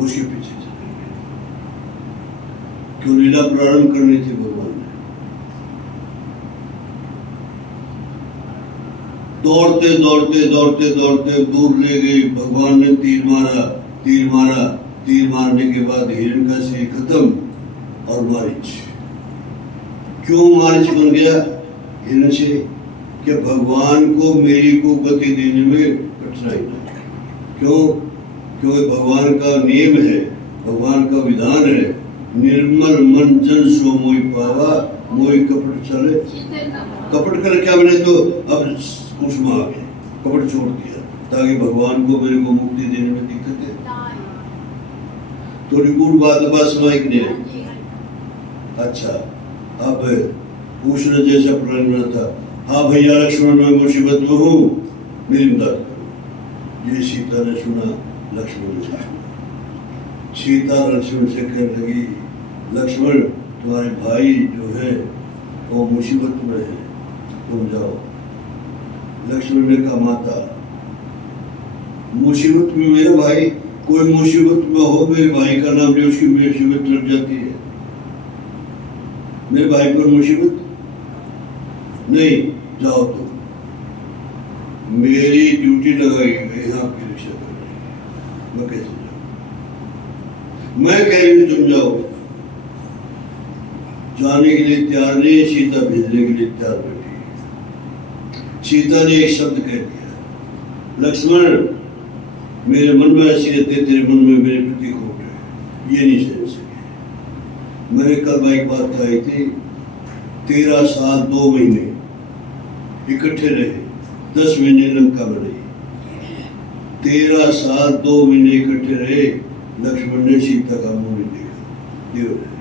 उसके पीछे चले गए। क्यों? लीला प्रारंभ करनी थी भगवान ने। दौड़ते दौड़ते दौड़ते दौड़ते दूर ले गए। भगवान ने तीर मारा, तीर मारा, तीर मारने के बाद हिरण्यकशिपु खत्म और मारीच। क्यों मारीच बन गया हिरण से? कि भगवान को मेरी को गति देने में कठिनाई ना। क्यों? क्योंकि भगवान का नियम है, भगवान का विधान है, निर्मल मन जन सो मोहि पावा, मोहि कपट चले। कपट कर क्या बने? तो अब उसमें आ गए, कपट छोड़ दिया ताकि भगवान को मेरे को मुक्ति देने में दिक्कत है। थोड़ी गुड़ बात समाइक ने। अच्छा, अब पूछना जैसा प्रलंबन था, हाँ भैया लक्ष्मण मैं मुसीबत में हूँ, मेरी मदद करो। ये सीता ने सुना, लक्ष्मण ने सुना। सीता लक्ष्मण से कहने लगी, लक्ष्मण तुम्हारे भाई जो है वो मुसीबत में है, तुम जाओ। लक्ष्मण ने कहा माता, मुसीबत में मेरा भाई? कोई मुसीबत में हो मेरे भाई का नाम ले, उसकी मुसीबत लग जाती है। मेरे भाई पर मुसीबत नहीं, जाओ तुम। मेरी ड्यूटी लगाई गई यहाँ की रक्षा कर, मैं कैसे जाऊँ? मैं कह रही हूँ तुम जाओ। जाने के लिए तैयार नहीं, सीता भेजने के लिए तैयार बैठी। सीता ने एक शब्द कह दिया, लक्ष्मण मेरे मन में ऐसी रहती है, तेरे मन में मेरे प्रति खोट है, ये नहीं समझ सके। मैंने कल एक बात कही थी, 13 साल 2 महीने इकट्ठे रहे, 10 महीने लंका में रही। 13 साल 2 महीने इकट्ठे रहे, लक्ष्मण ने सीता का मुंह नहीं देखा। देव ने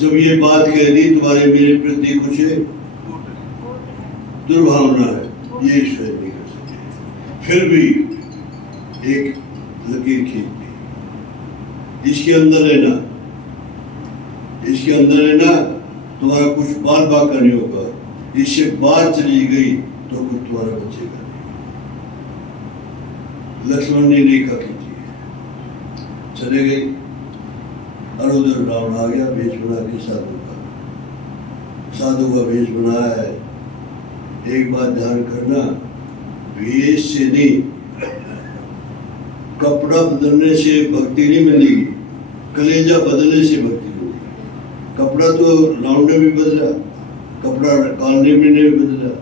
जब ये बात कह दी, तुम्हारे मेरे प्रति कुछ दुर्भावना है, ये ईश्वर नहीं कर सके। फिर भी एक लकीर खींच दी, इसके अंदर रहना, इसके अंदर रहना, तुम्हारा कुछ बाल बाका नहीं होगा। इससे बात चली गई तो कुछ तुम्हारा बचेगा नहीं। लक्ष्मण ने रेखा खींची, चले गई। और उधर रावण आ गया, भेष बना के साधु का भेष बनाया है। एक बात ध्यान करना, भेष से नहीं, कपड़ा बदलने से भक्ति नहीं मिलेगी, कलेजा बदलने से भक्ति मिलेगी। कपड़ा तो रावण ने भी बदला, कपड़ा कालने में ने भी बदला,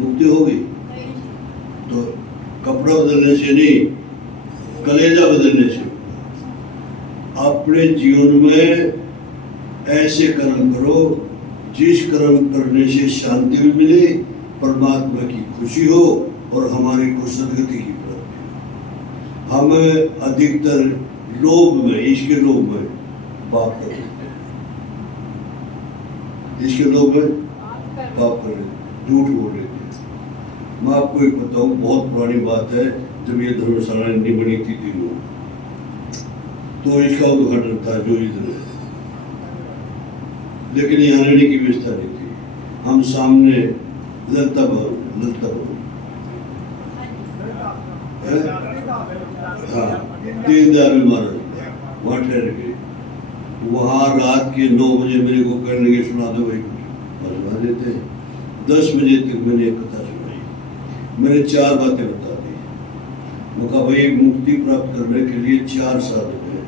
मुक्ति हो गई। तो कपड़ा बदलने से नहीं, कलेजा बदलने से। अपने जीवन में ऐसे कर्म करो जिस कर्म करने से शांति भी मिले, परमात्मा की खुशी हो और हमारी को सदगति की प्राप्ति। हम अधिकतर लोभ में, इसके लोभ में पाप कर देते हैं, इसके लोभ में पाप कर लेते, झूठ बोल लेते हैं। मैं आपको एक बताऊं, बहुत पुरानी बात है, जब ये धर्मशाला नहीं बनी थी तीनों, तो इसका उद्घाटन था जो इधर है, लेकिन यहाँ रहने की व्यवस्था नहीं थी। हम सामने ललता भवन, हाँ, दीनदयाल महाराज वहाँ ठहर गए। वहाँ रात के 9 बजे मेरे को कहने लगे, सुना दो भाई कुछ, बजवा देते। 10 बजे तक मैंने एक कथा सुनाई, मैंने 4 बातें बता दी। मैं कहा भाई, मुक्ति प्राप्त करने के लिए 4 साधन है,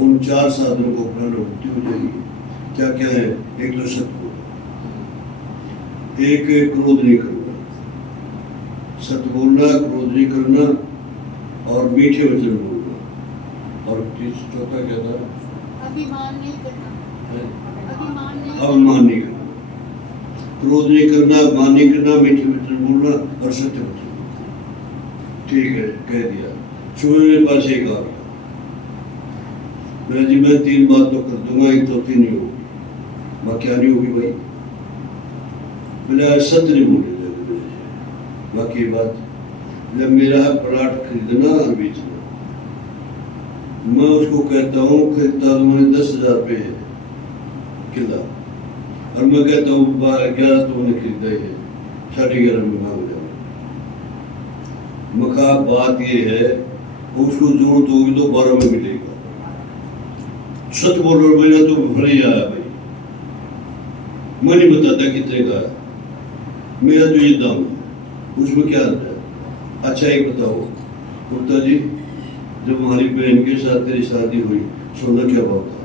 उन 4 साधनों को अपनाना मुक्ति हो जाएगी। क्या क्या है? एक तो सत्य, एक क्रोध नहीं करना, सत्य बोलना, क्रोध नहीं करना, और मीठे वचन बोलना, और चौथा क्या था? अभिमान नहीं करना, अभिमान नहीं करना, क्रोध नहीं करना, अभिमान नहीं करना, मीठे वचन बोलना और सत्य वचन। ठीक है, कह दिया। सुबह मेरे पास एक आ गया, मेरा जी मैं 3 बात तो कर दूंगा, एक चौथी नहीं होगी। मैं क्या नहीं होगी भाई? मैंने सत्य नहीं बोले जाएगा। बाकी बात, जब मेरा प्लाट खरीदना और बेचना, मैं उसको कहता हूँ, खरीदता तो मैंने 10,000 रुपये है किला, और मैं कहता हूँ 11 तो मैंने खरीदा ही है, 11.5 में मांग जाऊँ। मखा बात ये है, उसको जरूरत होगी तो 12 में मिलेगा। सच बोल रहा मेरा तो भले ही आया भाई, मैं नहीं बताता कितने का है, मेरा तो ये दाम है, उसमें क्या आता है? अच्छा एक बताओ गुप्ता जी, जब हमारी बहन के साथ तेरी शादी हुई, सोना क्या भाव था?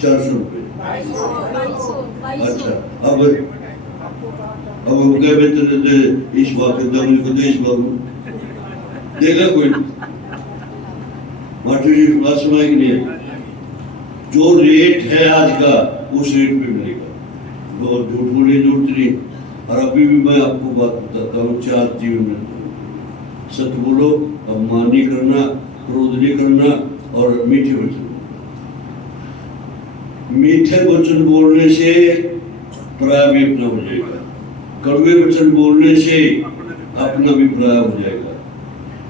400 रुपये। अच्छा, अब वो क्या बेहतर इस बात को देश बाबू देगा कोई? बात सुनाई कि नहीं है? जो रेट है आज का, उस रेट पे मिलेगा, वो झूठ बोलने की जरूरत नहीं। और अभी भी मैं आपको बात बताता हूँ, 4 जीवन में सत्य बोलो, अभिमान नहीं करना, क्रोध नहीं करना, और मीठे वचन। मीठे वचन बोलने से पराया भी अपना हो जाएगा, कड़वे वचन बोलने से अपना भी पराया हो जाएगा।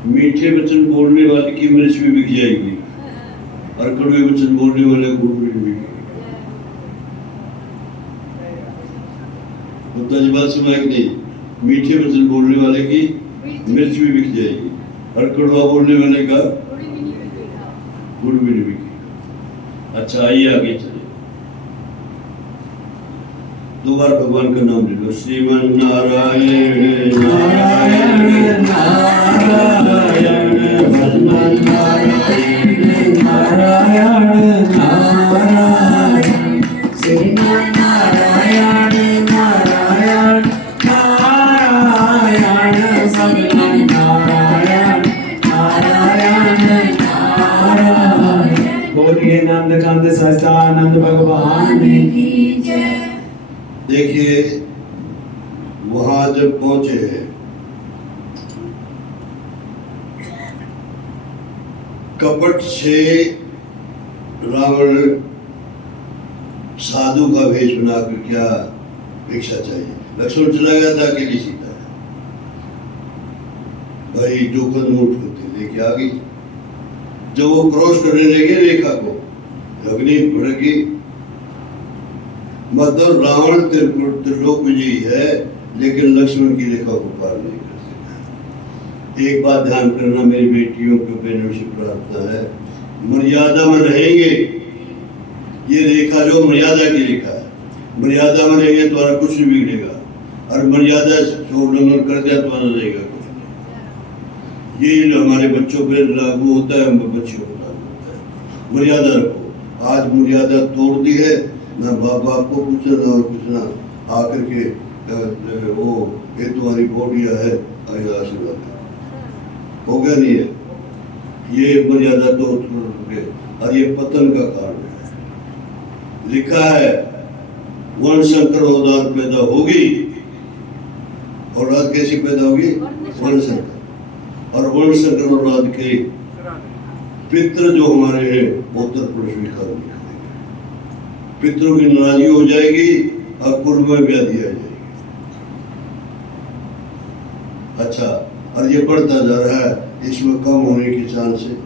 मीठे वचन बोलने वाले की मिर्च भी बिक जाएगी, और कड़वे वचन बोलने वाले को भी बिकेगी। जी बात सुना कि नहीं? मीठे वचन बोलने वाले की मिर्च भी बिक जाएगी, और कड़वा बोलने वाले का गुड़ भी नहीं बिकेगा। अच्छा आइए आगे चलिए, 2 बार भगवान का नाम ले लो। श्रीमन नारायण नारायण नारायण भगवान नारायण नारायण नारायण, श्रीमन नारायण नारायण नारायण। नंद कंद सच्चिदानंद भगवान की जय। देखिए वहां जब पहुंचे कपट से रावण साधु का वेश बनाकर क्या भिक्षा चाहिए। लक्ष्मण चला गया था अकेली सीता भाई जो कदम उठते लेके आ गई। जब वो क्रॉस करने लगे रेखा को अग्नि भड़की। मतलब रावण त्रिलोक विजयी है लेकिन लक्ष्मण की रेखा को पार नहीं कर सका। एक बात ध्यान करना मेरी बेटियों को बहनों से प्रार्थना है, मर्यादा में रहेंगे। ये रेखा जो मर्यादा की रेखा है, मर्यादा में रहेंगे तुम्हारा कुछ नहीं बिगड़ेगा, और मर्यादा से उल्लंघन कर दिया तुम्हारा रहेगा कुछ नहीं। ये हमारे बच्चों पे लागू होता है, बच्चियों पर लागू होता है। मर्यादा रखो। आज मर्यादा तोड़ दी है, ना बाप बाप को पूछना ना और पूछना, आकर के वो ये तुम्हारी बोडिया है आशीर्वाद हो गया नहीं है। ये मर्यादा तोड़ गए और ये पतन का कारण है। लिखा है वर्ण शंकर औलाद पैदा होगी। औलाद कैसी पैदा होगी? वर्ण शंकर। और वर्ण शंकर औलाद के पितृ जो हमारे हैं वो उत्तर प्रदेश स्वीकार नहीं करेंगे। पितरों की नाराजगी हो जाएगी और कुल में व्याधि आ जाएगी। अच्छा, और ये बढ़ता जा रहा है, इसमें कम होने की चांस है।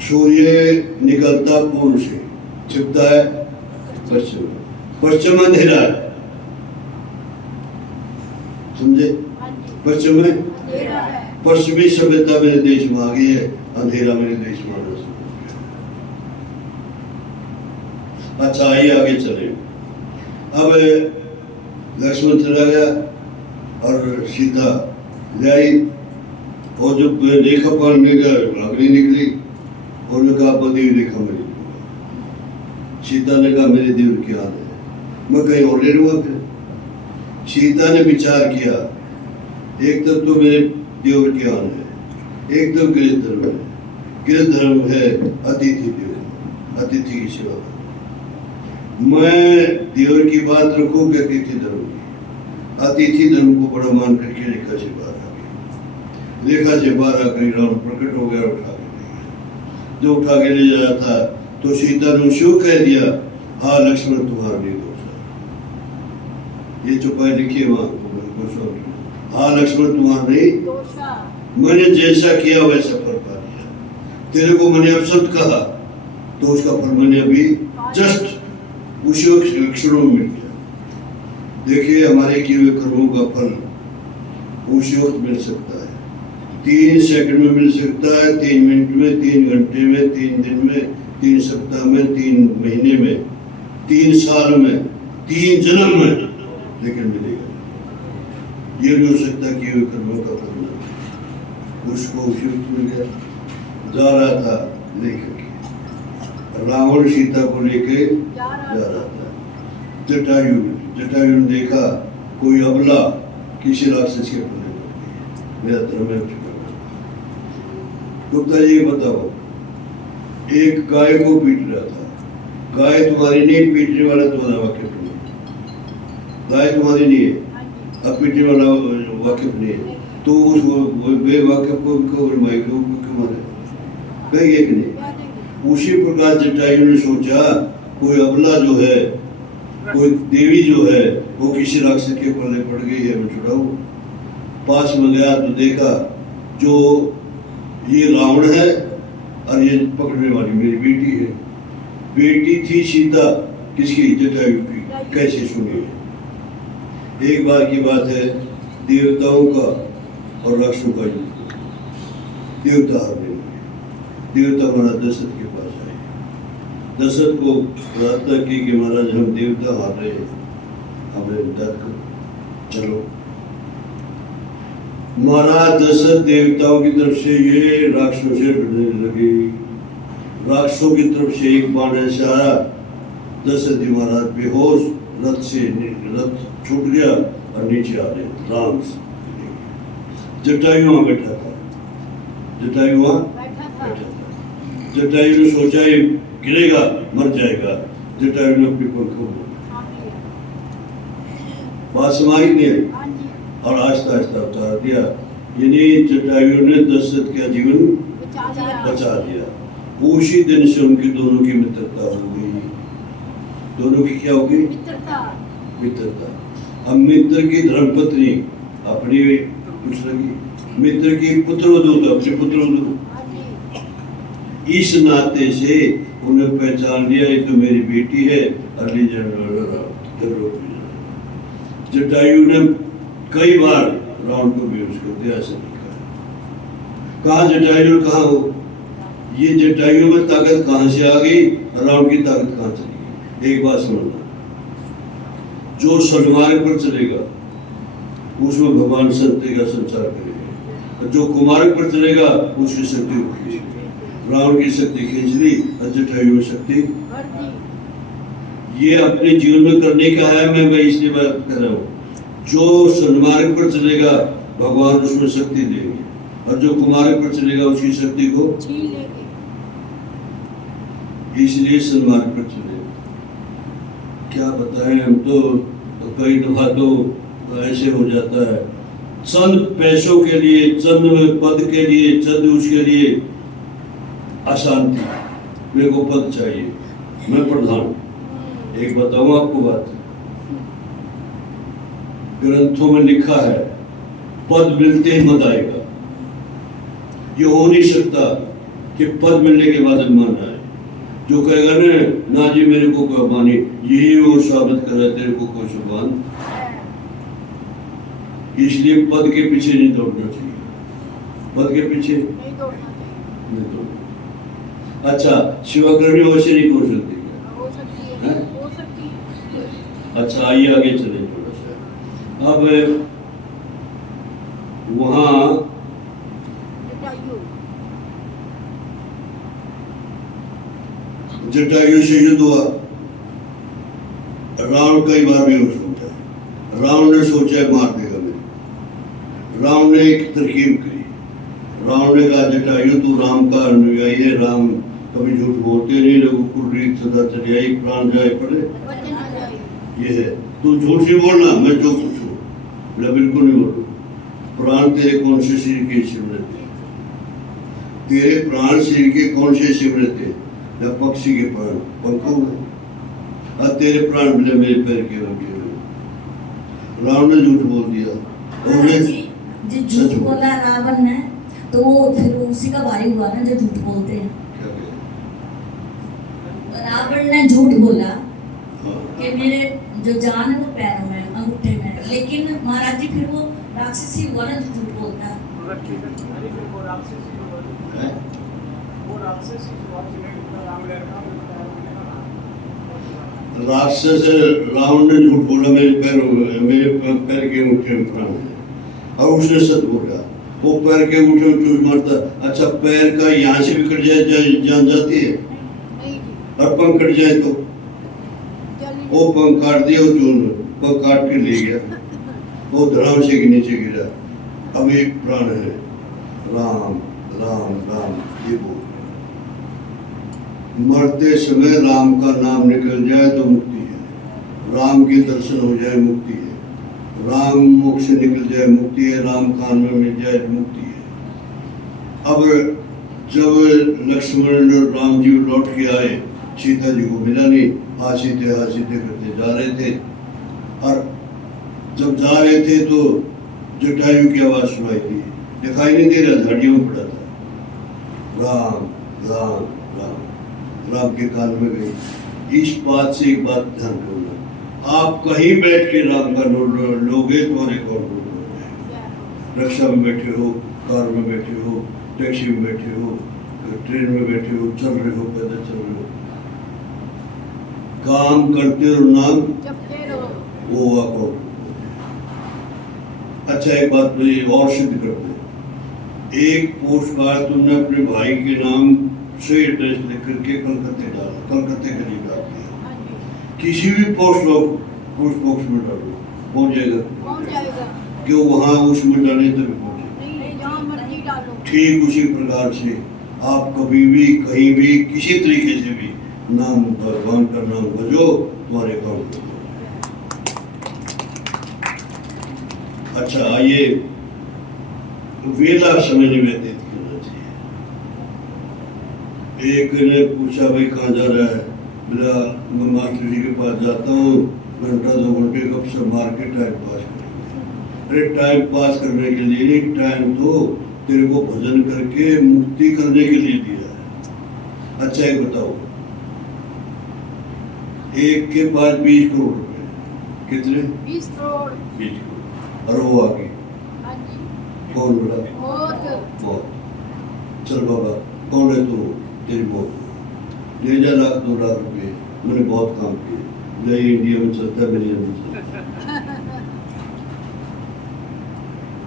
सूर्य निकलता पूर्व से, छिपता है पश्चिम में। पश्चिम अंधेरा है, समझे? पश्चिम में पश्चिमी सभ्यता मेरे देश में आ गई है, अंधेरा मेरे देश में आना शुरू हो गया। अच्छा आइए आगे चले। अब लक्ष्मण चला गया और सीता ले आई, और जब रेखा पार अग्नि निकली और ने कहा पति रेखा मेरी। सीता ने कहा मेरे देवर की हाल है, मैं कहीं और ले लूंगा। फिर सीता ने विचार किया, एक तरफ तो मेरे देवर की हाल है, एक तरफ गृह धर्म है। गृह धर्म है अतिथि देव, अतिथि की सेवा। मैं देवर की बात रखूं कि अतिथि धर्म की? अतिथि धर्म को बड़ा मान करके रेखा से बाहर आ गई। रेखा से बाहर आकर रावण प्रकट हो गया, उठा के ले गया। जो उठा के ले जाया था तो सीता ने शिव कह दिया, हाँ लक्ष्मण तुम्हारा नहीं दोष है। ये चुपाई लिखी है वहां, हाँ लक्ष्मण तुम्हारा नहीं, मैंने जैसा किया वैसा फल पा लिया। तेरे को मैंने अपशब्द कहा तो उसका फल मैंने अभी जस्ट उसी क्षणों में मिल गया। देखिए हमारे किए हुए कर्मों का फल उसी वक्त मिल सकता है, 3 सेकंड में मिल सकता है, 3 मिनट में, 3 घंटे में, 3 दिन में, 3 सप्ताह में, 3 महीने में, 3 साल में, 3 जन्म में, लेकिन मिलेगा। ये नहीं हो सकता कि हुए कर्मों का फल न। उसको उसी वक्त मिल गया। जा रहा था लेकर के, रावण सीता को लेके जा रहा था। जटायु ने देखा कोई अबला किसी राक्षस के पल्ले पड़ गई, मेरा धर्म है चुका। गुप्ता जी बताओ, एक गाय को पीट रहा था। गाय तुम्हारी नहीं, पीटने वाला तुम्हारा वाकिफ नहीं। गाय तुम्हारी नहीं है, अब पीटने वाला वाकिफ नहीं है, तो उस बेवाकिफ को क्यों मारे? कहेंगे कि नहीं? उसी प्रकार जटायु ने सोचा कोई अबला जो है, कोई देवी जो है, वो किसी राक्षस के पल्ले पड़ गई है, मैं छुड़ाऊं। पास में गया तो देखा जो ये रावण है और ये पकड़ने वाली मेरी बेटी है। बेटी थी सीता किसकी? जटायु की। कैसे सुनिए, एक बार की बात है, देवताओं का और राक्षसों का युद्ध। देवता हारने लगे। देवता महाराज दशरथ के पास आए। दशरथ को प्रार्थना की कि महाराज हम देवता हार रहे हैं, हमें मदद करो। चलो महाराज दशरथ देवताओं की तरफ से ये राक्षसों से लड़ने लगे। राक्षसों की तरफ से एक बाण ऐसा आया, दशरथ जी महाराज बेहोश, रथ से रथ छूट गया और नीचे आ गए राम से। जटायु वहां बैठा था, जटायु वहां बैठा था। जटायु ने सोचा ये गिरेगा मर जाएगा, जटायु ने अपनी पंखों को हाँ जी बात समाई नहीं है हाँ जी और आहिस्ता आहिस्ता उतार दिया। यानी जटायु ने दशरथ का जीवन बचा लिया बचा दिया। उसी दिन से उनकी दोनों की मित्रता हो गई। दोनों की क्या हो गई? मित्रता मित्रता। अब मित्र की धर्मपत्नी अपनी कुछ लगी, मित्र की पुत्रवधू अपने पुत्रवधू। हाँ जी इस नाते से उन्हें पहचान लिया ये तो मेरी बेटी है। अली जटायु ने कई बार रावण को बेहोश कर दिया, ऐसा लिखा है। कहा जटायु कहाँ हो? ये जटायु में ताकत कहाँ से आ गई, रावण की ताकत कहाँ चली गई? एक बात समझना, जो सन्मार्ग पर चलेगा उसमें भगवान सत्य का संचार करेगा, जो कुमार्ग पर चलेगा उसकी शक्ति को खींचेगा। रावण की शक्ति खींच ली और जटायु में शक्ति भर दी ये अपने जीवन में करने का है। मैं इसलिए बात कर रहा हूँ, जो सन्मार्ग पर चलेगा भगवान उसमें शक्ति देंगे और जो कुमार्ग पर चलेगा उसकी शक्ति को छीन लेंगे। इसलिए सन्मार्ग पर चले। क्या बताएं, हम तो कई दफा तो ऐसे हो जाता है, चंद पैसों के लिए, चंद पद के लिए, चंद उसके लिए अशांति, मेरे को पद चाहिए, मैं प्रधान। एक बताऊं आपको बात, ग्रंथों में लिखा है पद मिलते ही मद आएगा। ये हो नहीं सकता कि पद मिलने के बाद अभिमान आए। जो कहेगा ना जी मेरे को कोई अभिमान, यही वो साबित कर रहा है तेरे को कोई सुभान। इसलिए पद के पीछे नहीं दौड़ना चाहिए, पद के पीछे नहीं दौड़ना चाहिए। नहीं दौड़ना। अच्छा, शिवाकर्णी वैसे नहीं हो सकती क्या? हो सकती है हैं? हो सकती है। अच्छा आइए आगे चले थोड़ा सा। अब वहां जटायु जटायु से युद्ध हुआ, रावण कई बार बेहोश हो गया। रावण ने सोचा मार देगा मेरे। रावण ने एक तरकीब करी। रावण ने कहा जटायु तू राम का अनुयायी है, राम कभी झूठ बोलते नहीं, रघुकुल रीत सदा चली आई, प्राण जाए पड़े वचन आ जाए। ये है। तू झूठ नहीं बोलना, मैं जो कुछ हूँ मैं बिल्कुल नहीं बोलूँ। प्राण तेरे कौन से शरीर के सिमरत है? तेरे प्राण शरीर के कौन से सिमरत है? या पक्षी के प्राण पंखों में, और तेरे प्राण मिले मेरे पैर के रखे हुए। रावण ने झूठ बोल दिया। जी झूठ बोला रावण ने, तो वो फिर उसी का भाई हुआ ना जो झूठ बोलते हैं। रावण ने झूठ बोला कि मेरे जो जान है वो पैरों में, अंगूठे में, लेकिन महाराज जी फिर वो राक्षसी हुआ ना जो झूठ बोलता है। राक्षस रावण ने झूठ बोला मेरे पैर के अंगूठे में प्राण है, और उसने सच बोला। वो पैर के अंगूठे में चूस मारता। अच्छा, पैर का यहाँ से भी कट जाए जान जाती है, नहीं जी और पंख कट जाए तो जल्दी वो पंख काट दिया, वो चून पंख काट के ले गया, वो धराम से के नीचे गिरा। अब एक प्राण है, राम राम राम ये बोल। मरते समय राम का नाम निकल जाए तो मुक्ति है, राम के दर्शन हो जाए मुक्ति है, राम मुख से निकल जाए मुक्ति है, राम कान में मिल जाए मुक्ति है। अब जब लक्ष्मण और राम जी लौट के आए, सीता जी को मिला नहीं, हासीते करते जा रहे थे, और जब जा रहे थे तो जटायु की आवाज सुनाई दी। दिखाई नहीं दे रहा, झाड़ियों में पड़ा था। राम राम राम राम के कान में गई। इस बात से एक बात ध्यान रखना, आप कहीं बैठ के राम का नाम लोगे तो और एक और लोग, रिक्शा में बैठे हो, कार में बैठे हो, टैक्सी में बैठे हो, ट्रेन में बैठे हो, चल रहे हो, पैदल चल रहे हो, काम करते हो, नाम जपते रहो। वो आपको। अच्छा, एक बात मुझे और सिद्ध करते, एक पोस्ट कार्ड तुमने अपने भाई के नाम से एड्रेस लिख करके कलकत्ते डाला, कलकत्ते करीब डाल दिया, हाँ जी किसी भी पोस्ट बॉक्स में डालो, पहुंच जाएगा। पहुंच जाएगा। क्यों? वहां उसमें डाले तभी पहुंचे। नहीं जहाँ मर्जी डालो। ठीक उसी प्रकार से आप कभी भी कहीं भी किसी तरीके से भी नाम भगवान का नाम भजो, तुम्हारे काम हो। अच्छा, आइए वेला समय में व्यतीत करना चाहिए। एक ने पूछा भाई कहाँ जा रहा है? बोला मैं मास्टर जी के पास जाता हूँ, घंटा 2 घंटे कब से मार के टाइम पास करेंगे। अरे टाइम पास करने के लिए नहीं, टाइम तो तेरे को भजन करके मुक्ति करने के लिए दिया है। अच्छा एक बताओ, एक के पास 20 करोड़ रुपए, कितने? 20 करोड़। 20 करोड़। और वो आगे हाँ जी। कौन बोला? बहुत। चल बाबा, कौन है तू? तेरी मौत। ले जा 1-2 लाख रुपए, मैंने बहुत काम किए। ले इंडिया में चलता है, मेरी में चलता है।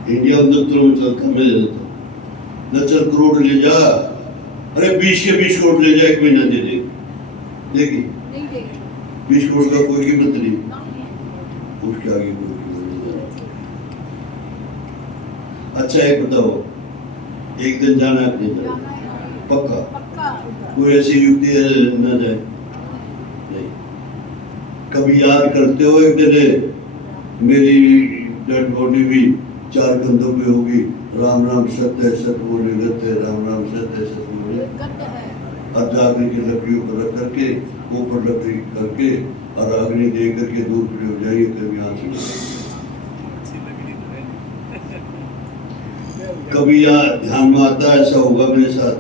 इंडिया में दफ्तरों में चलता है, मैं ले लेता हूँ। न चल करोड़ ले जा। अरे 20 के 20 करोड़ ले जा, 1 महीना दे दे, देगी? नहीं देगा। 20 करोड़ का कोई कीमत नहीं, उसके आगे कोई कीमत नहीं। अच्छा एक बताओ, एक दिन जाना है नहीं जाना? पक्का? पक्का। कोई ऐसी युक्ति है न जाए? नहीं। कभी याद करते हो एक दिन मेरी डेड बॉडी भी 4 कंधों पे होगी, राम राम सत्य सत बोले गत्य, राम राम सत्य सत बोले गद्य है। और जाकर के लकड़ियों पर रख करके, ऊपर लकड़ी करके और अग्नि दे करके दूर खड़े हो जाइए, कभी यहाँ से कभी यहाँ ध्यान में आता है ऐसा होगा मेरे साथ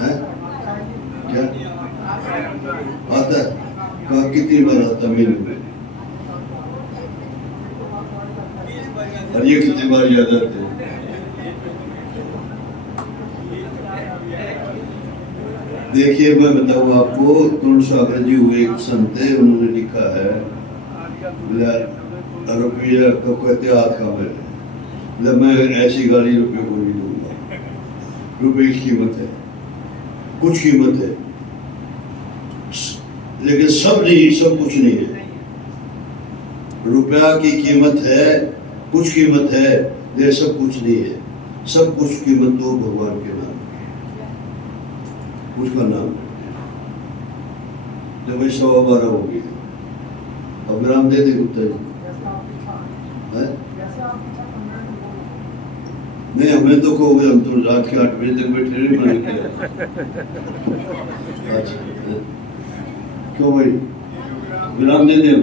है क्या? आता है? कहा कितनी बार आता महीने में? और ये कितनी बार याद आते हैं? देखिए मैं बताऊँ आपको, तुलसागर जी हुए एक संत है, उन्होंने लिखा है रुपया को कहते हाथ का मेरे, मैं ऐसी गाड़ी रुपये को नहीं दूंगा। रुपये की कीमत है, कुछ कीमत है, लेकिन सब नहीं, सब कुछ नहीं है। रुपया की कीमत है, कुछ कीमत है, लेकिन सब कुछ नहीं है। सब कुछ कीमत तो भगवान के नाम की, उसका नाम जब भाई 12:15 हो गई, अब विराम दे दे गुप्ता जी है? नहीं, हमें तो कहोगे, हम तो रात के 8 बजे तक बैठे नहीं बने किया। अच्छा क्यों भाई विराम दे दें?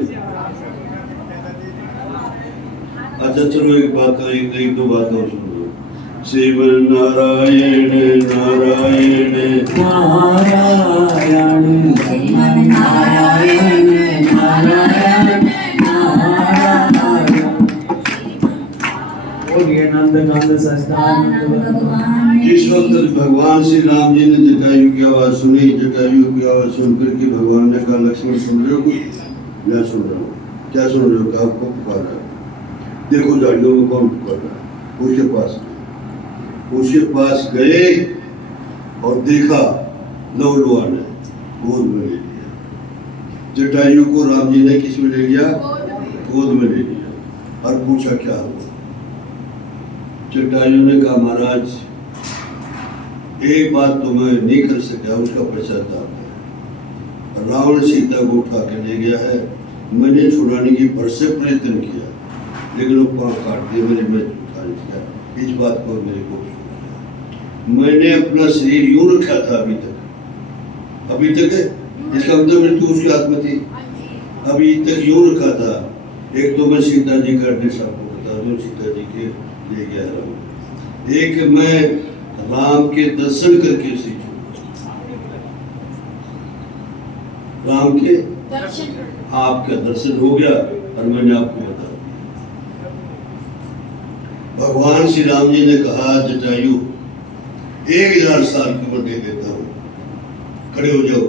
अच्छा चलो एक बात करो, एक दो बात और सुन लो। शिव नारायण नारायण नारायण नारायण नारायण नंद सच्चिदानंद। जिस वक्त भगवान श्री राम जी ने जटायु की आवाज सुनी, जटायु की आवाज सुनकर के भगवान ने कहा लक्ष्मण सुन रहे हो कुछ? मैं सुन रहा हूँ। क्या सुन रहे हो? कहा आपको पुकार रहा है। देखो झाड़ियों में कौन पुकार रहा है? उसके पास गए और देखा लवलुआ ने गोद में ले लिया। जटायु को राम जी ने किस में ले लिया? गोद में ले लिया और पूछा क्या हुआ? जटायु ने कहा महाराज एक बात तो मैं नहीं कर सका, उसका पश्चाताप है। रावण सीता को उठा के ले गया है, मैंने छुड़ाने की भरसक प्रयत्न किया, लेकिन वो पाँव काट दिए, मैंने उठा नहीं किया। इस बात को मेरे को मैंने अपना शरीर यूं रखा था अभी तक है, इसका मतलब मृत्यु उसके हाथ में थी। अभी तक यूं रखा था। एक तो मैं सीता जी का एड्रेस आपको बता दूं, सीता जी के ले गया राम। एक मैं राम के दर्शन करके सीखूं, राम के दर्शन, आपका दर्शन हो गया और मैंने आपको बता दिया। भगवान श्री राम जी ने कहा जटायु 1000 साल की उम्र दे देता हूं, खड़े हो जाओ।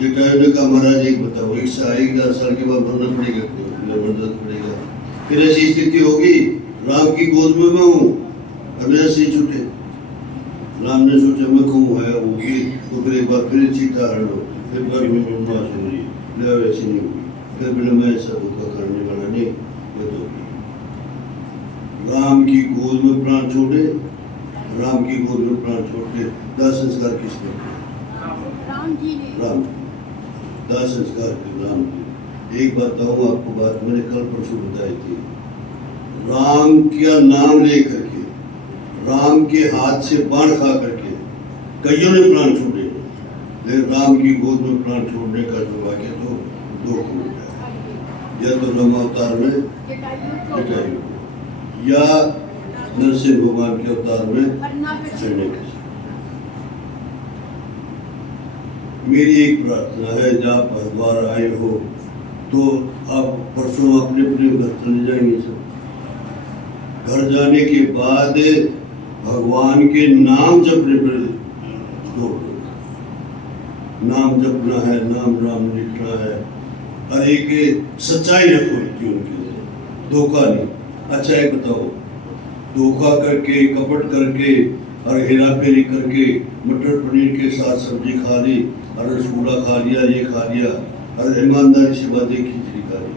जटायु ने कहा महाराज एक बताओ, 1000 साल के बाद मरना पड़ेगा? मरना पड़ेगा। फिर ऐसी स्थिति होगी, राम की गोद में मैं हूँ और मेरा सिर छूटे। राम ने सोचा मैं कहूँ है होगी तो फिर एक बार फिर सीता हरण हो, फिर बार में मरना शुरू हुई, ऐसी नहीं होगी। फिर बोले मैं ऐसा धोखा करने वाला नहीं, ये तो राम की गोद में प्राण छोड़े राम की गोद में प्राण छोड़ के दाह संस्कार किसने किया? राम जी ने। राम। दाह संस्कार के राम जी। एक बताऊं आपको बात, मैंने कल परसों बताई थी। राम का नाम लेकर के, राम के हाथ से बाण खा करके कईयों ने प्राण छोड़े, लेकिन राम की गोद में प्राण छोड़ने का जो वाक्य तो दो हो गया, या तो राम अवतार में जटायु या नरसिंह भगवान के अवतार में चढ़ने के। मेरी एक प्रार्थना है, जब आप हरिद्वार आए हो तो आप परसों अपने अपने घर चले जाएंगे। सब घर जाने के बाद भगवान के नाम जपने पर जोर दो। नाम जपना है, नाम राम लिखना है, और एक सच्चाई रखो जीवन के लिए, धोखा नहीं। अच्छा एक बताओ, धोखा करके, कपट करके और हेरा फेरी करके मटर पनीर के साथ सब्जी खा ली और रसगुल्ला खा लिया, ये खा लिया, और ईमानदारी से बातें खिचड़ी खा ली।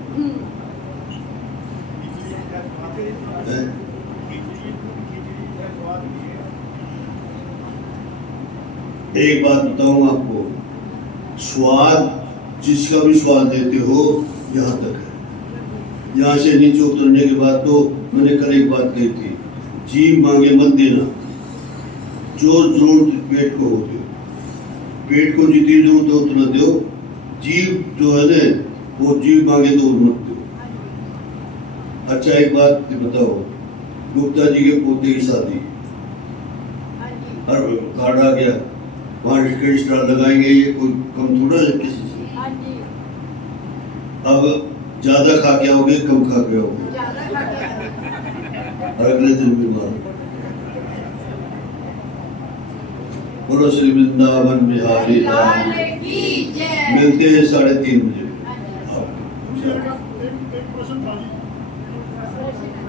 एक बात बताऊं आपको, स्वाद जिसका भी स्वाद देते हो यहाँ तक है। यहाँ से नीचे उतरने के बाद तो मैंने कल एक बात कही थी, जी मांगे मत देना, जो जरूरत पेट को होती, पेट को जितनी जरूरत है उतना दो, जीव जो है ना वो जीव मांगे तो मत दो। अच्छा एक बात बताओ, गुप्ता जी के पोते की शादी और कार्ड आ गया, वहाँ स्टार लगाएंगे, ये कोई कम थोड़ा है किसी से। अब ज्यादा खा के आओगे, कम खा के आओगे, और अगले दिन बीमार। बोलो श्री वृंदावन बिहारी लाल की जय। मिलते हैं 3:30 बजे।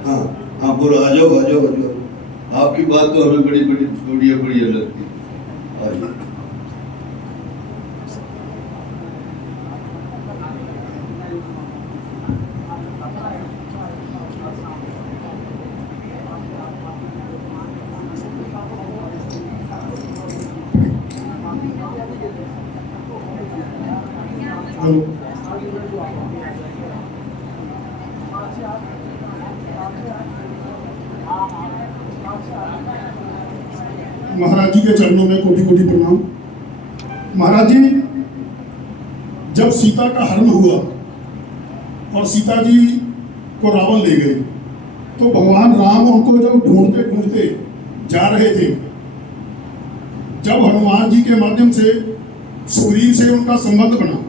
हाँ हाँ बोलो, आ जाओ आ जाओ आ जाओ। आपकी बात तो हमें बड़ी बड़ी बढ़िया बढ़िया लगती है। आइए। महाराज जी के चरणों में कोटि कोटि प्रणाम। महाराज जी, जब सीता का हरण हुआ और सीता जी को रावण ले गए, तो भगवान राम उनको जब ढूंढते ढूंढते जा रहे थे, जब हनुमान जी के माध्यम से सुग्रीव से उनका संबंध बना,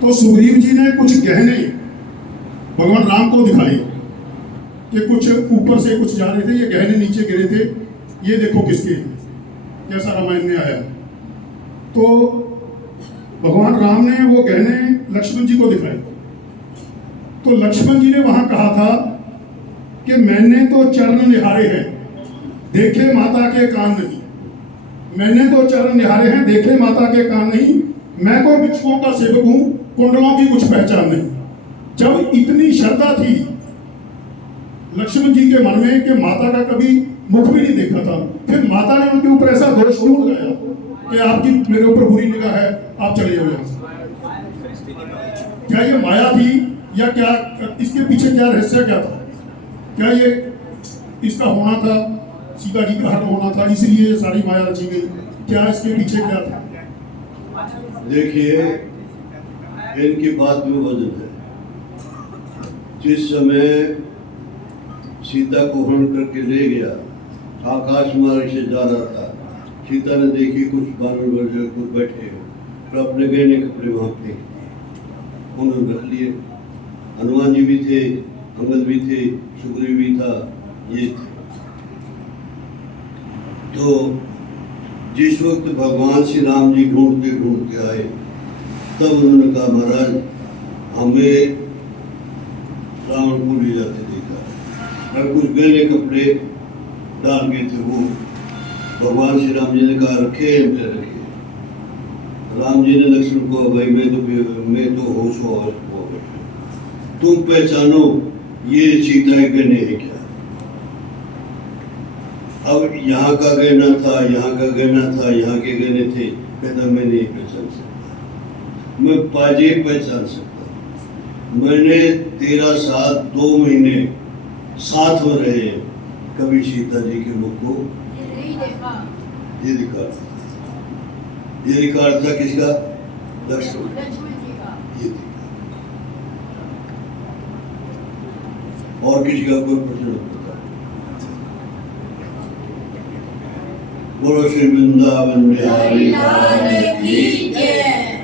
तो सुग्रीव जी ने कुछ गहने भगवान राम को दिखाए कि कुछ ऊपर से कुछ जा रहे थे, ये गहने नीचे गिरे थे, ये देखो किसके हैं, जैसा रामायण में आया। तो भगवान राम ने वो गहने लक्ष्मण जी को दिखाए, तो लक्ष्मण जी ने वहां कहा था कि मैंने तो चरण निहारे हैं, देखे माता के कान नहीं। मैंने तो चरण निहारे हैं, देखे माता के कान नहीं, मैं तो भिक्षुओं का सेवक हूं, कुंडलों की कुछ पहचान नहीं। जब इतनी श्रद्धा थी लक्ष्मण जी के मन में कि माता का कभी मुख भी नहीं देखा था, फिर माता ने उनके ऊपर ऐसा दोष क्यों लगाया कि आपकी मेरे ऊपर बुरी निगाह है, आप चले जाओ यहाँ से। क्या ये माया थी या क्या इसके पीछे क्या रहस्य क्या था? क्या ये इसका होना था, सीता जी का हरण होना था, इसलिए ये सारी माया रची गई? क्या इसके पीछे क्या था? देखिए, इनकी बात में वजन है। जिस समय सीता को हरण करके ले गया, आकाश मार्ग से जा रहा था, सीता ने देखी कुछ बानर कुछ बैठे, तो अपने गहने कपड़े वहां फेंक दिए, उन्होंने रख लिए। हनुमान जी भी थे, अंगद भी थे, सुग्रीव भी था, ये थे। तो जिस वक्त भगवान श्री राम जी ढूंढते ढूंढते आए, तब उन्होंने कहा महाराज हमें रावण को ले जाते देखा, और कुछ गहने कपड़े डाल गए थे, वो भगवान श्री राम जी ने कहा रखे हमने रखे। राम जी ने लक्ष्मण को, भाई मैं तो होश हो, तुम पहचानो ये सीता के गहने है क्या। अब यहाँ का गहना था, यहाँ का गहना था, यहाँ के गहने थे, कहता मैं नहीं पहचान सकता, मैं पाजे पहचान सकता। मैंने 13 साल 2 महीने साथ में रहे, कभी सीता जी के मुख को नहीं देखा। ये रिकॉर्ड था किसका? लक्ष्मण लक्ष्मण जी का। ये देखा। और किसी का कोई प्रश्न नहीं था। बोलो श्री वृंदावन बिहारी लाल की जय।